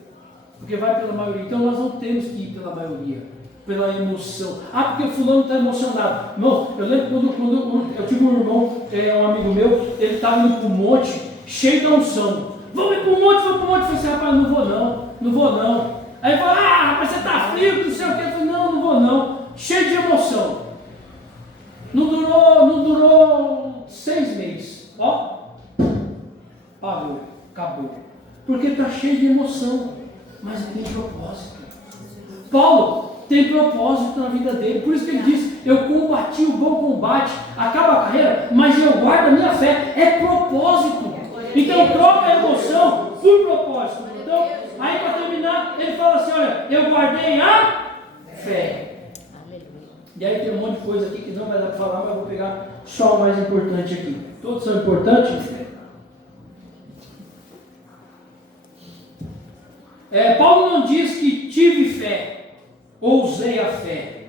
Porque vai pela maioria. Então nós não temos que ir pela maioria, pela emoção. Ah, porque o fulano está emocionado. Irmão, eu lembro quando eu tive um irmão, um amigo meu, ele estava indo para o monte, cheio de unção. Vamos ir para o monte, vamos para o monte. Eu falei assim, rapaz, não vou não. Aí ele falou, rapaz, você está frio, não sei o quê. Eu falei, não vou não. Cheio de emoção. Não durou 6 meses. Ó, parou, acabou. Porque está cheio de emoção, mas tem propósito. Paulo tem propósito na vida dele, por isso que ele diz, eu combati o bom combate, acaba a carreira, mas eu guardo a minha fé, é propósito. Então troca a emoção por propósito. Então, aí para terminar, ele fala assim, olha, eu guardei a fé. E aí tem um monte de coisa aqui que não vai dar para falar, mas eu vou pegar só o mais importante aqui. Todos são importantes? Paulo não diz que tive fé, ou usei a fé.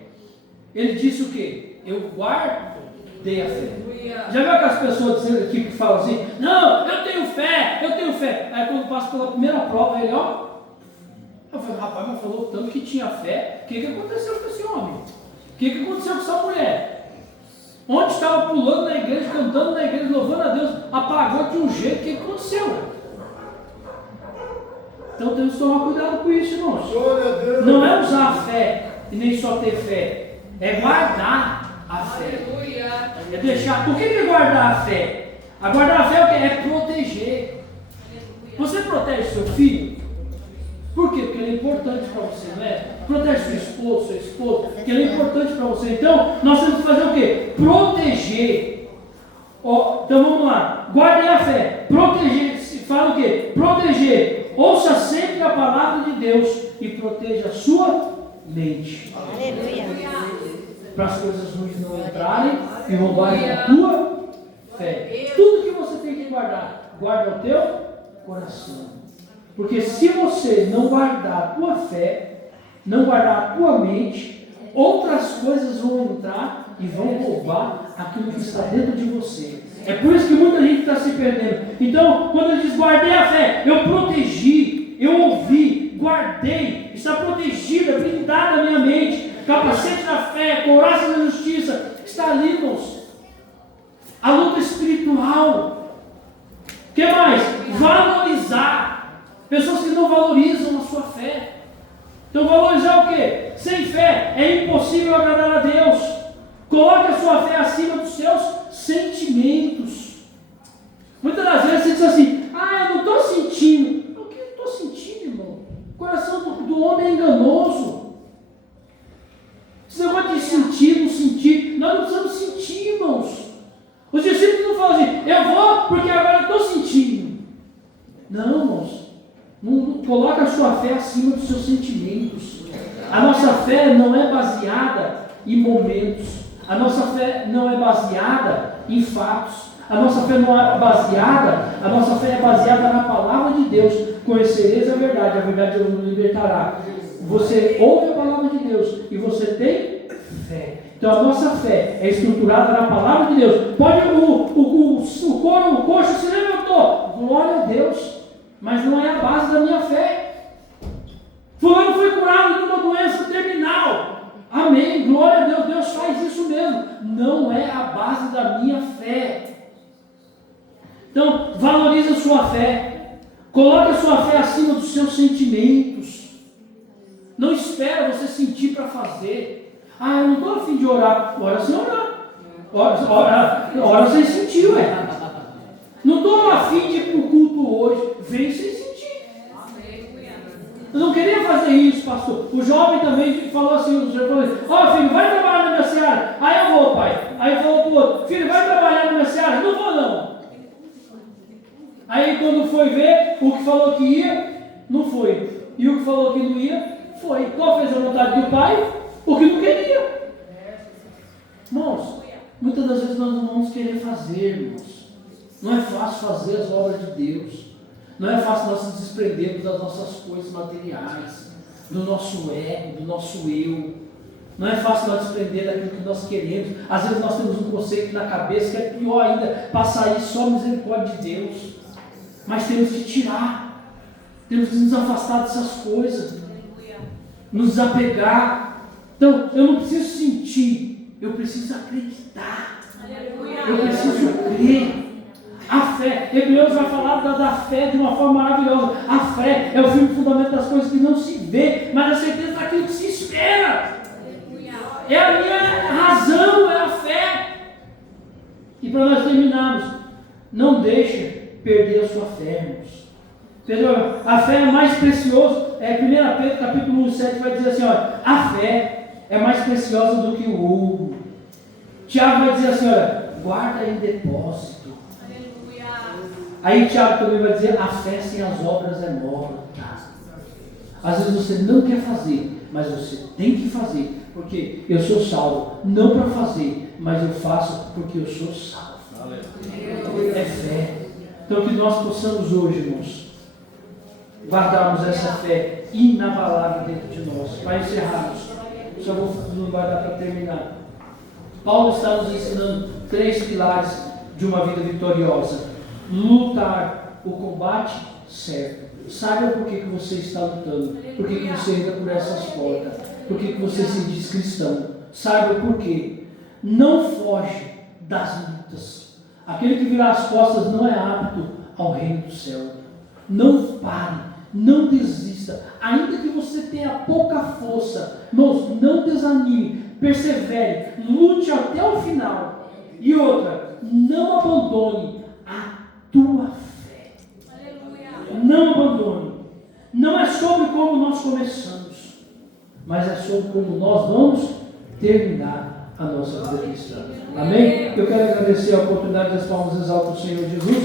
Ele disse o quê? Eu guardei a fé. Já viu aquelas pessoas dizendo aqui que falam assim, não, eu tenho fé. Aí quando passa pela primeira prova, ele, ó. Eu falei, rapaz, mas falou tanto que tinha fé. O que aconteceu com esse homem? O que aconteceu com essa mulher? Ontem estava pulando na igreja, cantando na igreja, louvando a Deus, apagou de um jeito. O que aconteceu? Então temos que tomar cuidado com isso, irmãos. Não é usar a fé e nem só ter fé, é guardar a fé. É deixar. Por que guardar a fé? A guardar a fé é o quê? É proteger. Você protege seu filho? Por quê? Porque ele é importante para você, não é? Protege seu esposo, porque ele é importante para você. Então, nós temos que fazer o quê? Proteger. Então vamos lá. Guardem a fé. Proteger. Fala o quê? Proteger. Ouça sempre a palavra de Deus e proteja a sua mente. Aleluia. Para as coisas ruins não entrarem e roubarem a tua fé. Tudo que você tem que guardar, guarda o teu coração. Porque se você não guardar a tua fé, não guardar a tua mente, outras coisas vão entrar e vão roubar aquilo que está dentro de você. É por isso que muita gente está se perdendo. Então, quando ele diz guardei a fé, eu protegi, eu ouvi, guardei, está protegida, blindada a minha mente, capacete da fé, couraça da justiça, está ali, irmãos. A luta espiritual. O que mais? Valorizar. Pessoas que não valorizam a sua fé. Então valorizar o quê? Sem fé é impossível agradar a Deus. Coloque a sua fé acima dos seus sentimentos. Muitas das vezes você diz assim, eu não estou sentindo. O que eu estou sentindo, irmão? O coração do homem é enganoso. Esse negócio de sentir, não sentir, nós não precisamos sentir, irmãos. Os discípulos não falam assim, eu vou porque agora eu estou sentindo. Não, irmãos. Não coloca a sua fé acima dos seus sentimentos. A nossa fé não é baseada em momentos. A nossa fé não é baseada em fatos. A nossa fé é baseada na palavra de Deus. Conhecereis a verdade vos libertará. Você ouve a palavra de Deus e você tem Fé. Então a nossa fé é estruturada na palavra de Deus. Pode o coxo se levantou. Glória a Deus. Mas não é a base da minha fé. Fulano foi curado de uma doença terminal. Amém. Glória a Deus. Deus faz isso mesmo. Não é a base da minha fé. Então, valorize a sua fé. Coloque a sua fé acima dos seus sentimentos. Não espera você sentir para fazer. Eu não estou a fim de orar. Ora sem orar. Ora sem sentir, ué. Não estou a fim de ir para o culto hoje. Vem sem sentir. Eu não queria fazer isso, pastor. O jovem também falou assim, o senhor falou assim, filho, vai trabalhar na minha seara. Aí eu vou, pai. Aí falou para o outro, filho, vai trabalhar na minha seara. Não vou não. Aí quando foi ver, o que falou que ia, não foi. E o que falou que não ia, foi. Qual fez a vontade do pai? O que não queria. Irmãos, muitas das vezes nós não vamos querer fazer, irmãos. Não é fácil fazer as obras de Deus. Não é fácil nós nos desprendermos das nossas coisas materiais, do nosso ego, do nosso eu. Não é fácil nós desprender daquilo que nós queremos. Às vezes nós temos um conceito na cabeça que é pior ainda, passar isso só a misericórdia de Deus. Mas temos que tirar, temos que nos afastar dessas coisas, nos desapegar. Então, eu não preciso sentir, eu preciso acreditar, eu preciso crer. A fé, Hebreus vai falar da fé de uma forma maravilhosa. A fé é o firme fundamento das coisas que não se vê, mas a certeza daquilo que se espera. É a minha razão, é a fé. E para nós terminarmos, não deixe perder a sua fé, irmãos. Entendeu? A fé é mais preciosa. 1 Pedro capítulo 7 vai dizer assim, olha, a fé é mais preciosa do que o ouro. Tiago vai dizer assim, olha, guarda em depósito. Aleluia. Aí Tiago também vai dizer, a fé sem as obras é morta. Às vezes você não quer fazer, mas você tem que fazer, porque eu sou salvo, não para fazer, mas eu faço porque eu sou salvo. Aleluia. É fé. Então que nós possamos hoje, irmãos, guardarmos essa fé inabalável dentro de nós. Para encerrarmos, só não vai dar para terminar. Paulo está nos ensinando 3 pilares de uma vida vitoriosa. Lutar o combate certo. Saiba por que você está lutando, por que você entra por essas portas, por que você se diz cristão. Saiba por quê. Não foge das lutas. Aquele que virar as costas não é apto ao reino do céu. Não pare, não desista. Ainda que você tenha pouca força, irmãos, não desanime, persevere, lute até o final. E outra, não abandone a tua fé. Aleluia. Não abandone. Não é sobre como nós começamos, mas é sobre como nós vamos terminar a nossa vida cristã. Amém? Eu quero agradecer a oportunidade das palmas exaltas do Senhor Jesus.